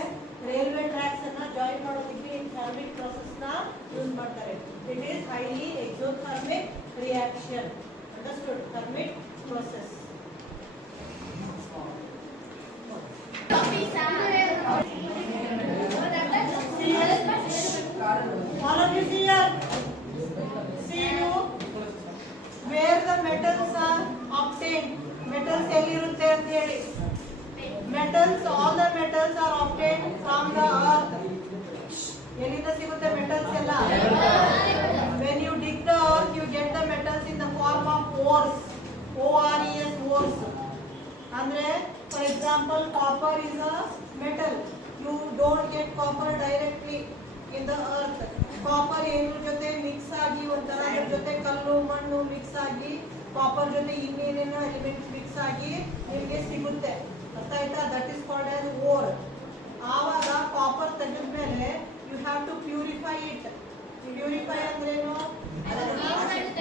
ರೈಲ್ವೆ ಟ್ರ್ಯಾಕ್ಸ್ ಅನ್ನ ಜಾಯಿನ್ ಮಾಡೋದಕ್ಕೆ ಥರ್ಮಿಕ್ ಪ್ರೋಸೆಸ್ ನ ಯೂಸ್ ಮಾಡ್ತಾರೆ. It is highly exothermic reaction. Understood? Thermic process. All of you see here. See you where the metals are obtained. Metals ಎಲ್ಲಿರುತ್ತೆ ಅಂತ ಹೇಳಿ. Metals, all the metals are obtained from the earth. ಎಲ್ಲಿಂದ ಸಿಗುತ್ತೆ metals ಎಲ್ಲ? When you dig the earth, you get the metals in the form of ores. O-R-E-S, ores. ಅಂದ್ರೆ for example, copper is a metal. You don't get copper directly in the earth. Copper ಏನರ ಜೊತೆ mix ಆಗಿ ಒಂಥರ ಅದ್ರ ಜೊತೆ ಕಲ್ಲು ಮಣ್ಣು mix ಆಗಿ ಕಾಪರ್ ಜೊತೆ ಇನ್ನೇನೇನೋ ಎಲಿಮೆಂಟ್ಸ್ ಮಿಕ್ಸ್ ಆಗಿ ನಿಮಗೆ ಸಿಗುತ್ತೆ. ಅರ್ಥ ಆಯ್ತಾ? That is called as ore. ಆವಾಗ ಕಾಪರ್ ತೆಗೆದ್ಮೇಲೆ you have to purify it. Purify ಅಂದ್ರೇನು?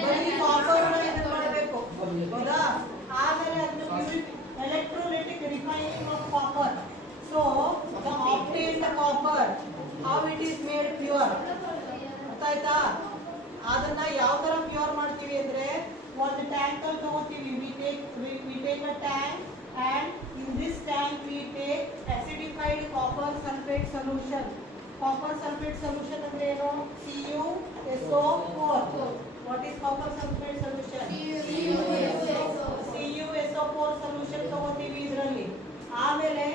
ಬರೀ ಕಾಪರ್ ಇದನ್ನ ಮಾಡಬೇಕು, ಹೌದಾ? ಆಮೇಲೆ ಅದನ್ನ electrolytic refining of copper. So the obtained copper, how it is made pure. ಅರ್ಥ ಆಯ್ತಾ? ಅದನ್ನ ಯಾವ ತರ ಪ್ಯೂರ್ ಮಾಡ್ತೀವಿ ಅಂದ್ರೆ, ಒಂದು ಟ್ಯಾಂಕ್ ಅಲ್ಲಿ ತಗೋತೀವಿ. we take a tank and in this tank we take acidified copper sulfate solution. Copper sulfate solution ಅಂದ್ರೆ ಏನು? CuSO4. What is copper sulfate solution? CuSO4 solution ತಗೋತೀವಿ ಇದರಲ್ಲಿ. ಆಮೇಲೆ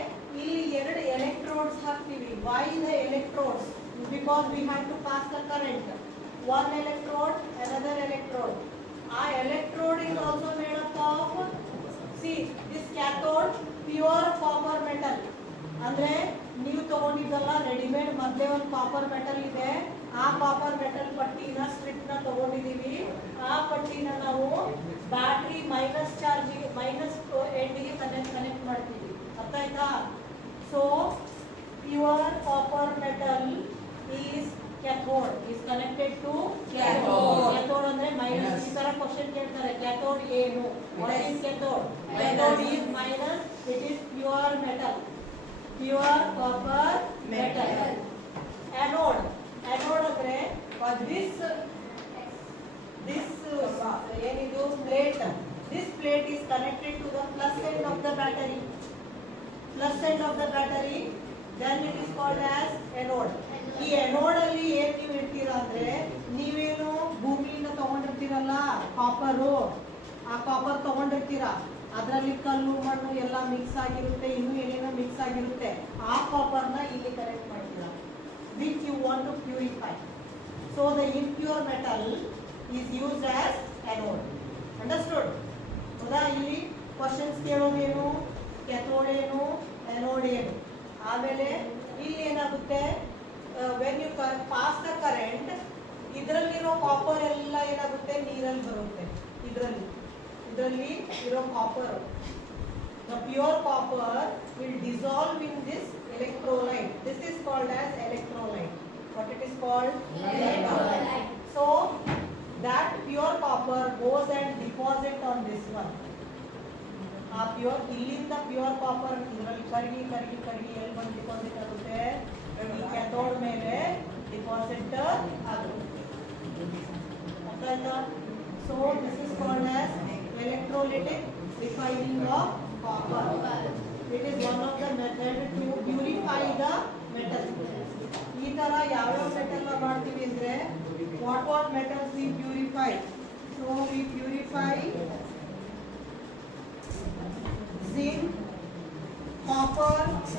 ಇಲ್ಲಿ ಎರಡು ಎಲೆಕ್ಟ್ರೋಡ್ಸ್ ಹಾಕ್ತೀವಿ. Why the electrodes? Because we have to pass the current. One electrode, another electrode. Our electrode is also made up of, see, this cathode, pure copper metal. ಇದೆಲ್ಲ readymade ಮೊದಲೇ ಒಂದು copper metal ಇದೆ. ಆ copper metal ಪಟ್ಟಿನ strip ನ ತಗೊಂಡಿದೀವಿ. ಆ ಪಟ್ಟಿನ ನಾವು ಬ್ಯಾಟ್ರಿ ಮೈನಸ್ ಚಾರ್ಜ್ ಮೈನಸ್ ಎಂಡಿಗೆ ಕನೆಕ್ಟ್ ಮಾಡ್ತೀವಿ. ಅರ್ಥ ಆಯ್ತಾ? So pure copper metal is cathode is connected to cathode. Cathode ಅಂದ್ರೆ ಮೈನಸ್. ಈ ತರ ಕ್ವೆಶ್ಚನ್ ಕೇಳ್ತಾರೆ, cathode ಏನು? What is cathode? Cathode is minus. It is pure metal, pure copper metal. Anode ಅಂದ್ರೆ this ಏನಿದು plate. This plate is connected to the plus end of the battery. Plus end of the battery, then it is called as anode. ಈ anode ಅಲ್ಲಿ ಏನ್ ನೀವು ಇಡ್ತೀರಾ ಅಂದ್ರೆ, ನೀವೇನು ಭೂಮಿಯಿಂದ ತಗೊಂಡಿರ್ತೀರಲ್ಲ copper, ಆ ಕಾಪರ್ ತಗೊಂಡಿರ್ತೀರಾ, ಅದರಲ್ಲಿ ಕಲ್ಲು ಮಣ್ಣು ಎಲ್ಲ ಮಿಕ್ಸ್ ಆಗಿರುತ್ತೆ, ಇನ್ನೂ ಏನೇನೋ ಮಿಕ್ಸ್ ಆಗಿರುತ್ತೆ. ಆ ಕಾಪರ್ನ ಇಲ್ಲಿ ಕನೆಕ್ಟ್ ಮಾಡ್ತೀರಾ, which you want to purify. So the impure metal is used as anode. Understood? ಹೌದಾ? ಇಲ್ಲಿ ಕ್ವಶನ್ಸ್ ಕೇಳೋದೇನು, ಕ್ಯಾಥೋಡ್ ಏನು, anode ಏನು. ಆಮೇಲೆ ಇಲ್ಲಿ ಏನಾಗುತ್ತೆ, when you pass the current, ಇದರಲ್ಲಿರೋ ಕಾಪರ್ ಎಲ್ಲ ಏನಾಗುತ್ತೆ, ನೀರಲ್ಲಿ ಬರುತ್ತೆ. ಇದರಲ್ಲಿ ಇರೋ copper, the pure copper will dissolve in this electrolyte. This is called as electrolyte. What it is called? Electrolyte. So that pure copper goes and deposit on this one. ಆ pure ಇಲ್ಲಿಂದ pure copper ಇದರಲ್ಲಿ ಕರಗಿ ಎಲ್ಲಿ ಬಂದು deposit ಆಗುತ್ತೆ, ಈ cathode ಮೇಲೆ deposit ಆಗುತ್ತೆ. ಅರ್ಥ ಆಯ್ತಾ? So this is called as electrolytic refining of copper. It is one of the method to purify the metal. ಈ ತರ ಯಾವ್ಯಾವ ಮೆಟಲ್ ಮಾಡ್ತೀವಿ ಅಂದ್ರೆ, what metals we purify? So we purify zinc, copper,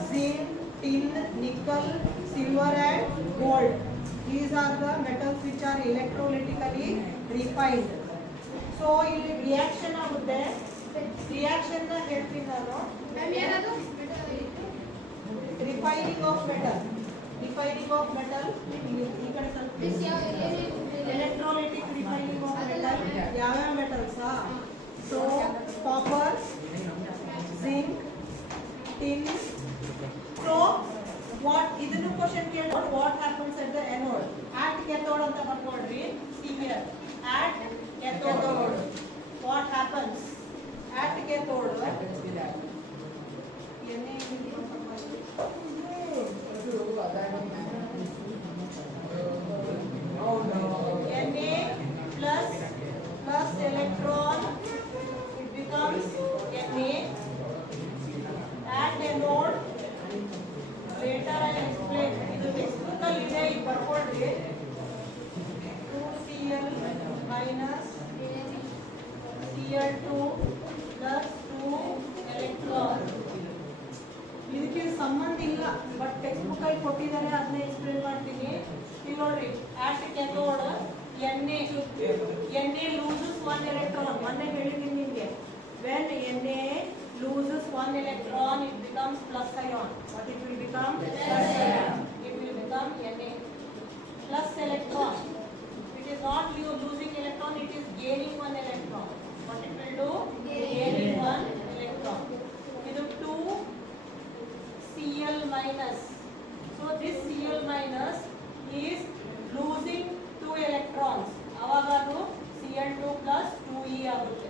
zinc, tin, nickel, silver and gold. These are the metals which are electrolytically refined. So ಇಲ್ಲಿ reaction ಆಗುತ್ತೆ. reaction ನ ಹೇಳ್ತೀನಿ ನಾನು. refining of metal. ಈ ಕಡೆ ಸ್ವಲ್ಪ electrolytic refining of metal. ಯಾವ metals? So copper, zinc, tin. So what ಇದನ್ನು ಕ್ವೆಶ್ಚನ್ ಕೇಳಿದ್ರೆ, what happens at the anode? At cathode ಅಂತ ಬರ್ಕೊಡ್ರಿ. See here, at cathode what happens? At cathode Na plus electron, it becomes Na. At anode, later I explain. ಇದು textbook ಅಲ್ಲಿ ಇದೆ, ಈಗ ಬರ್ಕೊಳ್ರಿ. 2Cl minus Cl2 plus 2 electron. ಇದಕ್ಕೆ ಸಂಬಂಧ ಇಲ್ಲ, but text book ಅಲ್ಲಿ ಕೊಟ್ಟಿದ್ದಾರೆ, ಅದನ್ನ ಎಕ್ಸ್ಪ್ಲೇನ್ ಮಾಡ್ತೀನಿ. ಇಲ್ಲಿ ನೋಡ್ರಿ, at cathode Na loses 1 electron. ಮೊನ್ನೆ ಹೇಳಿದ್ದೀನಿ ನಿಮಗೆ, when Na loses 1 electron, it becomes plus ion. What it will become? Plus ion. It will become Na plus electron. It is not losing electron, it is gaining 1 electron. What it will do? Gaining 1 electron. Idu 2Cl minus. So this Cl minus is losing 2 electrons. ಅವಾಗ ಅದು Cl2 plus 2E ಆಗುತ್ತೆ.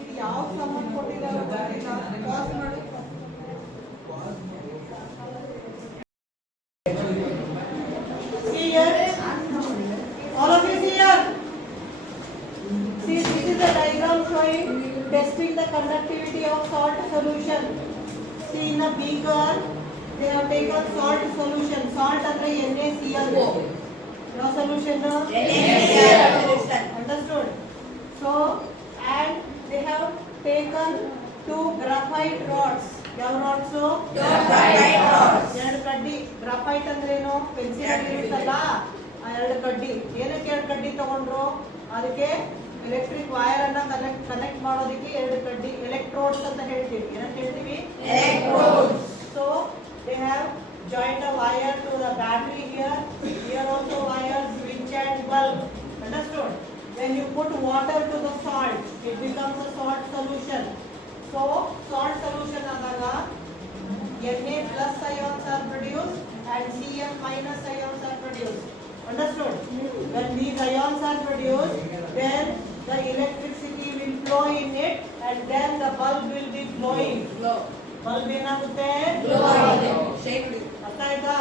ಇದು ಯಾವ ಸಂಬಂಧ ಕೊಟ್ಟಿದ್ದಾರೆ ಗೊತ್ತಿಲ್ಲ. Pass ಮಾಡಿ. See here, all of you see here. See, this is a diagram showing testing the conductivity of salt solution. See, in a beaker they have taken salt solution. Salt andre NaCl. Your solution? NaCl. Understood? So, and they have taken 2 graphite rods. ಯಾವ rods? Graphite rods. 2 ಕಡ್ಡಿ. Graphite ಅಂದ್ರೆ ಏನು? Pencil ಅಲ್ಲಿ ಇರುತ್ತಲ್ಲ, ಆ 2 ಕಡ್ಡಿ. ಏನಕ್ಕೆ 2 ಕಡ್ಡಿ ತಗೊಂಡ್ರು? ಅದಕ್ಕೆ ಎಲೆಕ್ಟ್ರಿಕ್ ವೈರ್ ಅನ್ನ ಕನೆಕ್ಟ್ ಮಾಡೋದಕ್ಕೆ ಎರಡು ಕಡ್ಡಿ ಎಲೆಕ್ಟ್ರೋಡ್ಸ್ ಅಂತ ಹೇಳ್ತೀವಿ. ಏನಂತ ಹೇಳ್ತೀವಿ? Electrodes. So they have joined a wire to the battery here. Here also wire, switch and bulb. Understood? When you put water to the salt, it becomes a salt solution. So salt solution adaga Na plus ions are produced and Cl minus ions are produced. Understood? When these ions are produced, then the electricity will flow in it and then the bulb will be glowing. Bulb ಏನಾಗುತ್ತೆ? ಅರ್ಥ ಆಯ್ತಾ?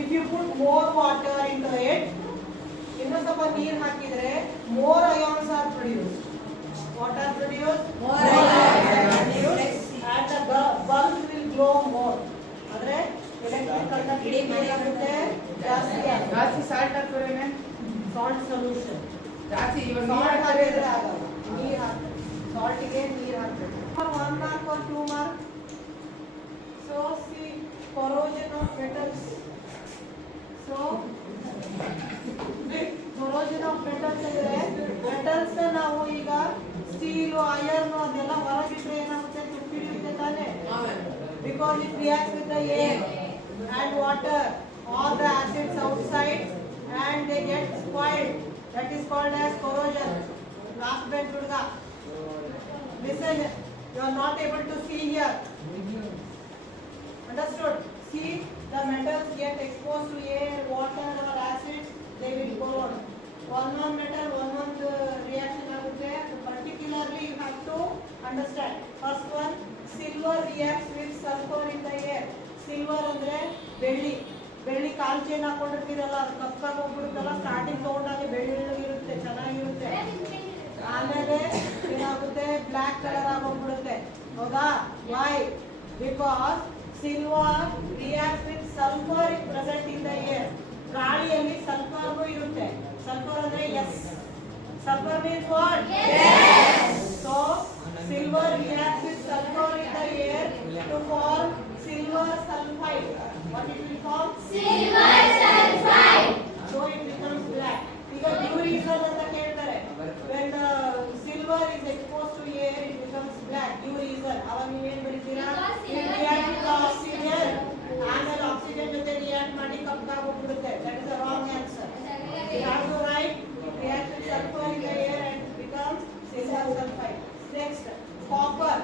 If you put more water into it, ಇನ್ನು ಸ್ವಲ್ಪ ನೀರು ಹಾಕಿದ್ರೆ more ions are produced. What are produced? More ions. And the bulb will glow more. ಅಂದ್ರೆ electric conductivity ಏನಾಗುತ್ತೆ? ಜಾಸ್ತಿ ಆಗುತ್ತೆ. ಜಾಸ್ತಿ ಸಾಲ್ಟ್ ಹಾಕ್ತಾರೆ. Salt solution. ಜಾಸ್ತಿ ಇವಾಗ ಸಾಲ್ಟ್ ಹಾಕಿದ್ರೆ ಆಗಲ್ಲ. ನೀರು ಹಾಕ್ಬೇಕು. ಸಾಲ್ಟಿಗೆ ನೀರು ಹಾಕ್ಬೇಕು. 1 mark or 2 mark. So see corrosion of metals. So corrosion of metals ಅಂದ್ರೆ metals ನಾವು ಈಗ ಸ್ಟೀಲ್ ಐರನ್ ಅದೆಲ್ಲ ಹೊರಗಿಟ್ರೆ ಏನಾಗುತ್ತೆ? ತುಕ್ಕಿಡುತ್ತೆ ತಾನೆ? Because it reacts with the air and water, all the acids outside and they get spoiled. That is called as corrosion. Last bench Durga. Listen, you are not able to see here. Understood? See, the metals get exposed to air, water or acids, they will corrode. One metal, one reaction ಆಗುತ್ತೆ. Particularly you have to understand. First one, silver reacts with sulfur in the air. Silver ಅಂದ್ರೆ ಬೆಳ್ಳಿ. ಬೆಳ್ಳಿ ಕಾಲ್ chain ಹಾಕೊಂಡಿರ್ತೀರಲ್ಲ, ಅದು ಕಪ್ಪಾಗಿ ಹೋಗ್ಬಿಡುತ್ತಲ್ಲ. Starting ತಗೊಂಡಾಗ ಬೆಳ್ಳಿರುತ್ತೆ, ಚೆನ್ನಾಗಿರುತ್ತೆ. ಆಮೇಲೆ ಏನಾಗುತ್ತೆ? ಬ್ಲ್ಯಾಕ್ ಕಲರ್ ಆಗಿ ಹೋಗ್ಬಿಡುತ್ತೆ. ಹೌದಾ? Why? Because silver react with sulphur present in the air. ಗಾಳಿಯಲ್ಲಿ ಸಲ್ಫರ್ನು ಇರುತ್ತೆ. ಸಲ್ಫರ್ ಅಂದ್ರೆ S. Sulphur means what? So silver react with sulphur in the air to form silver sulfide. What it will form? Silver sulfide. So it becomes black. ಈಗ blue reason ಅಂತ ಕೇಳ್ತಾರೆ. When the silver is exposed to air, it becomes black. Blue reason. ಅವಾಗ ನೀವೇನ್ ಬರೀತೀರಾ? It reacts with oxygen. ಆಮೇಲೆ oxygen ಜೊತೆ react ಮಾಡಿ ಕಪ್ಪಾಗಿ ಹೋಗ್ಬಿಡುತ್ತೆ. That is the wrong answer. You have to write reacts with sulfur in the air and becomes silver sulfide. Next, copper.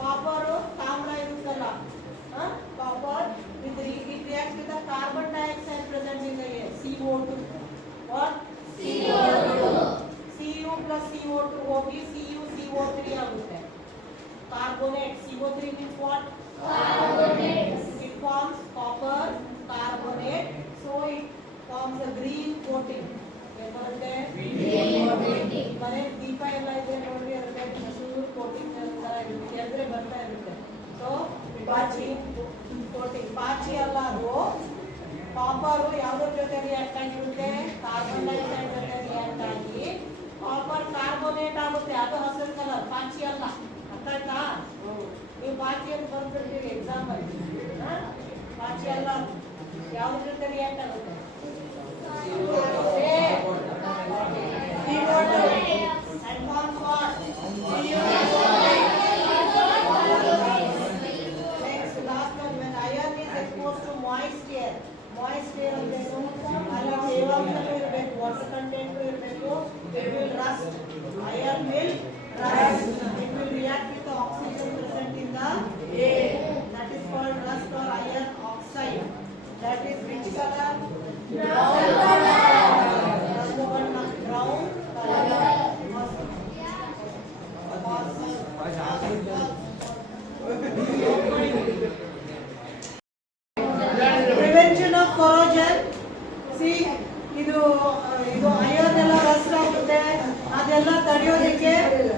Copper ತಾಮ್ರ ಇರುತ್ತಲ್ಲ. Copper it reacts with the carbon dioxide present in the air, CO2. What? CO2. Cu plus CO2 ಹೋಗಿ CuCO3 ಆಗುತ್ತೆ. Carbonate. CO3 means what? Carbonate. It forms copper carbonate, so it forms a green coating. ಏನು ಬರುತ್ತೆ? Green coating. ಮನೆ ದೀಪ ಎಲ್ಲ ಇದೆ ನೋಡಿ, ಅದಕ್ಕೆ ಹಸಿರು ಕೋಟಿಂಗ್ ತರ ಇರುತ್ತೆ, ಎದ್ರೆ ಬರ್ತಾ ಇರುತ್ತೆ. ಸೊ ಪಾಚಿ ಕೋಟಿಂಗ್. ಪಾಚಿ ಅಲ್ಲ ಅದು. ಕಾಪರ್ ಯಾವುದ್ರ ಜೊತೆ ರಿಯಾಕ್ಟ್ ಆಗಿರುತ್ತೆ? ಕಾರ್ಬನ್ ಡೈಆಕ್ಸೈಡ್ ಜೊತೆ ರಿಯಾಕ್ಟ್ ಆಗಿ ಕಾಪರ್ ಕಾರ್ಬೋನೇಟ್ ಆಗುತ್ತೆ. ಅದು ಹಸಿರು ಕಲರ್. ಪಾಚಿ ಅಲ್ಲ. ಅರ್ಥ ಆಯ್ತಾ? ನೀವು ಪಾಚಿ ಅಂತ ಬರ್ತಿರ್ತೀವಿ ಎಕ್ಸಾಮ್ ಅಲ್ಲಿ. ಪಾಚಿ ಅಲ್ಲ. ಯಾವುದ್ರ ಜೊತೆ ರಿಯಾಕ್ಟ್ ಆಗುತ್ತೆ? And forms what? Next, last one, when iron is exposed to moist air ಅಂದ್ರೇನು? ಅಲ್ಲಿ ತೇವಾಂಶನೂ ಇರಬೇಕು, ವಾಟರ್ ಕಂಟೆಂಟ್ ಇರಬೇಕು. It will rust. Iron will rust. It will react with the oxygen present in the air. That is called rust or iron oxide. That is which color? Brown color. Brown color. Prevention of corrosion. See, ಇದು iron ಎಲ್ಲ rust ಆಗುತ್ತೆ. ಅದೆಲ್ಲ ತಡೆಯೋದಕ್ಕೆ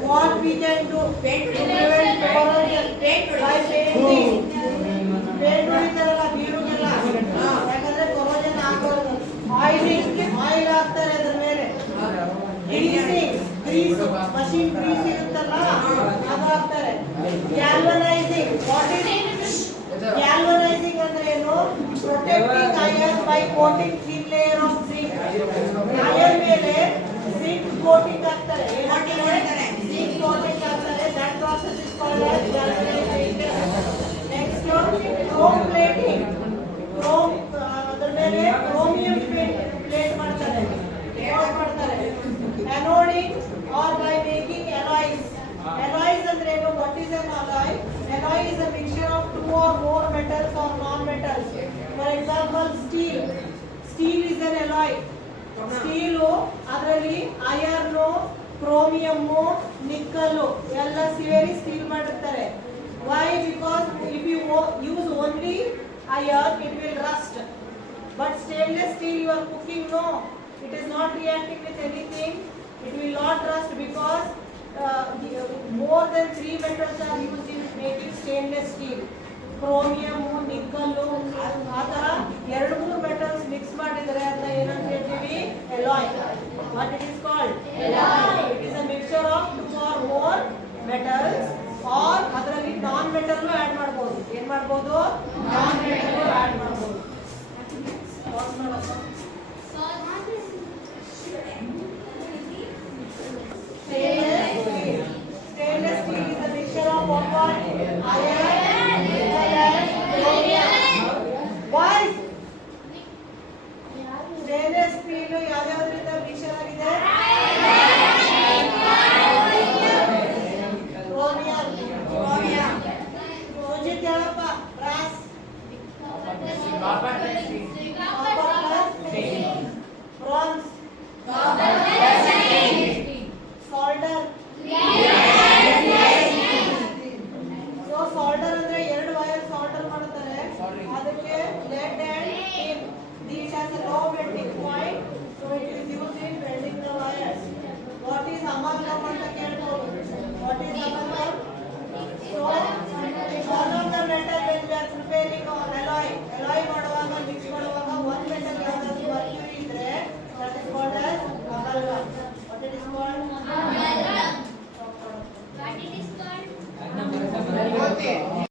what we can do to prevent corrosion by painting. Paint ಹೊಡಿತಾರಲ್ಲ ಬೀರುಗೆಲ್ಲ, ಯಾಕಂದ್ರೆ corrosion ಆಗೋದು. Oil ಹಾಕ್ತಾರೆ ಅದ್ರ ಮೇಲೆ. ಗ್ರೀಸ್ ಮಷೀನ್ ಗ್ರೀಸ್ ಇರುತ್ತಲ್ಲ, ಅದು ಹಾಕ್ತಾರೆ. ಗ್ಯಾಲ್ವನೈಸಿಂಗ್. ವಾಟ್ ಇಸ್ ಗ್ಯಾಲ್ವನೈಸಿಂಗ್ ಅಂದ್ರೆ ಏನು? Protecting iron by coating thin layer of zinc. Iron ಮೇಲೆ zinc coating ಆಗ್ತಾರೆ. ಏನಾಗ್ತಾರೆ? Zinc coating ಆಗ್ತಾರೆ. That process is called as galvanization. Next, chrome plating. Chrome ಅದರ ಮೇಲೆ chromium plate ಮಾಡ್ತಾರೆ. Coat ಮಾಡ್ತಾರೆ. Anoding or by making alloys. Alloys ಅಂದ್ರೆ ಏನು? What is an alloy? Alloy is a mixture of two or more metals or non-metals. For example, steel. Steel is an alloy. Steel ಅದರಲ್ಲಿ iron, chromium, nickel ಎಲ್ಲ ಸೇರಿ steel ಮಾಡಿರ್ತಾರೆ. Why? Because if you use only iron, it will rust. But stainless steel you are cooking, no, it is not reacting with anything. It will not rust because more than 3 metals are used in making stainless steel. Chromium, nickel ಆ ಥರ 2-3 metals mix ಮಾಡಿದರೆ ಅದನ್ನ ಏನಂತ ಹೇಳ್ತೀವಿ? alloy. What it is called? Alloy. It is a mixture of 2 or more metals or ಅದರಲ್ಲಿ non metal add ಮಾಡಬಹುದು. ಏನು ಮಾಡಬಹುದು? ನಾನ್ ಮೆಟಲ್ ಆಡ್ ಮಾಡಬಹುದು. Stainless steel is a mixture of what? Iron, nickel and chromium. Why? Stainless steel ಯಾವ್ಯಾವುದರಿಂದ mixer ಆಗಿದೆ? Chromium. Sujit ಹೇಳಪ್ಪ. Brass. Bronze. Solder. So solder ಅಂದ್ರೆ 2 wire solder ಮಾಡ್ತಾರೆ. ಅದಕ್ಕೆ lead and tin. It has a low melting point, so it is used in welding the wires. What is amalgam ಅಂತ ಕೇಳ್ಬೋದು. What is amalgam? So one of the metal when we are preparing alloy ಮಾಡುವಾಗ mix ಮಾಡುವಾಗ one metal ಯಾವ್ದಾದ್ರು mercury ಇದ್ರೆ that is called as amalgam. What it is called? What it is called?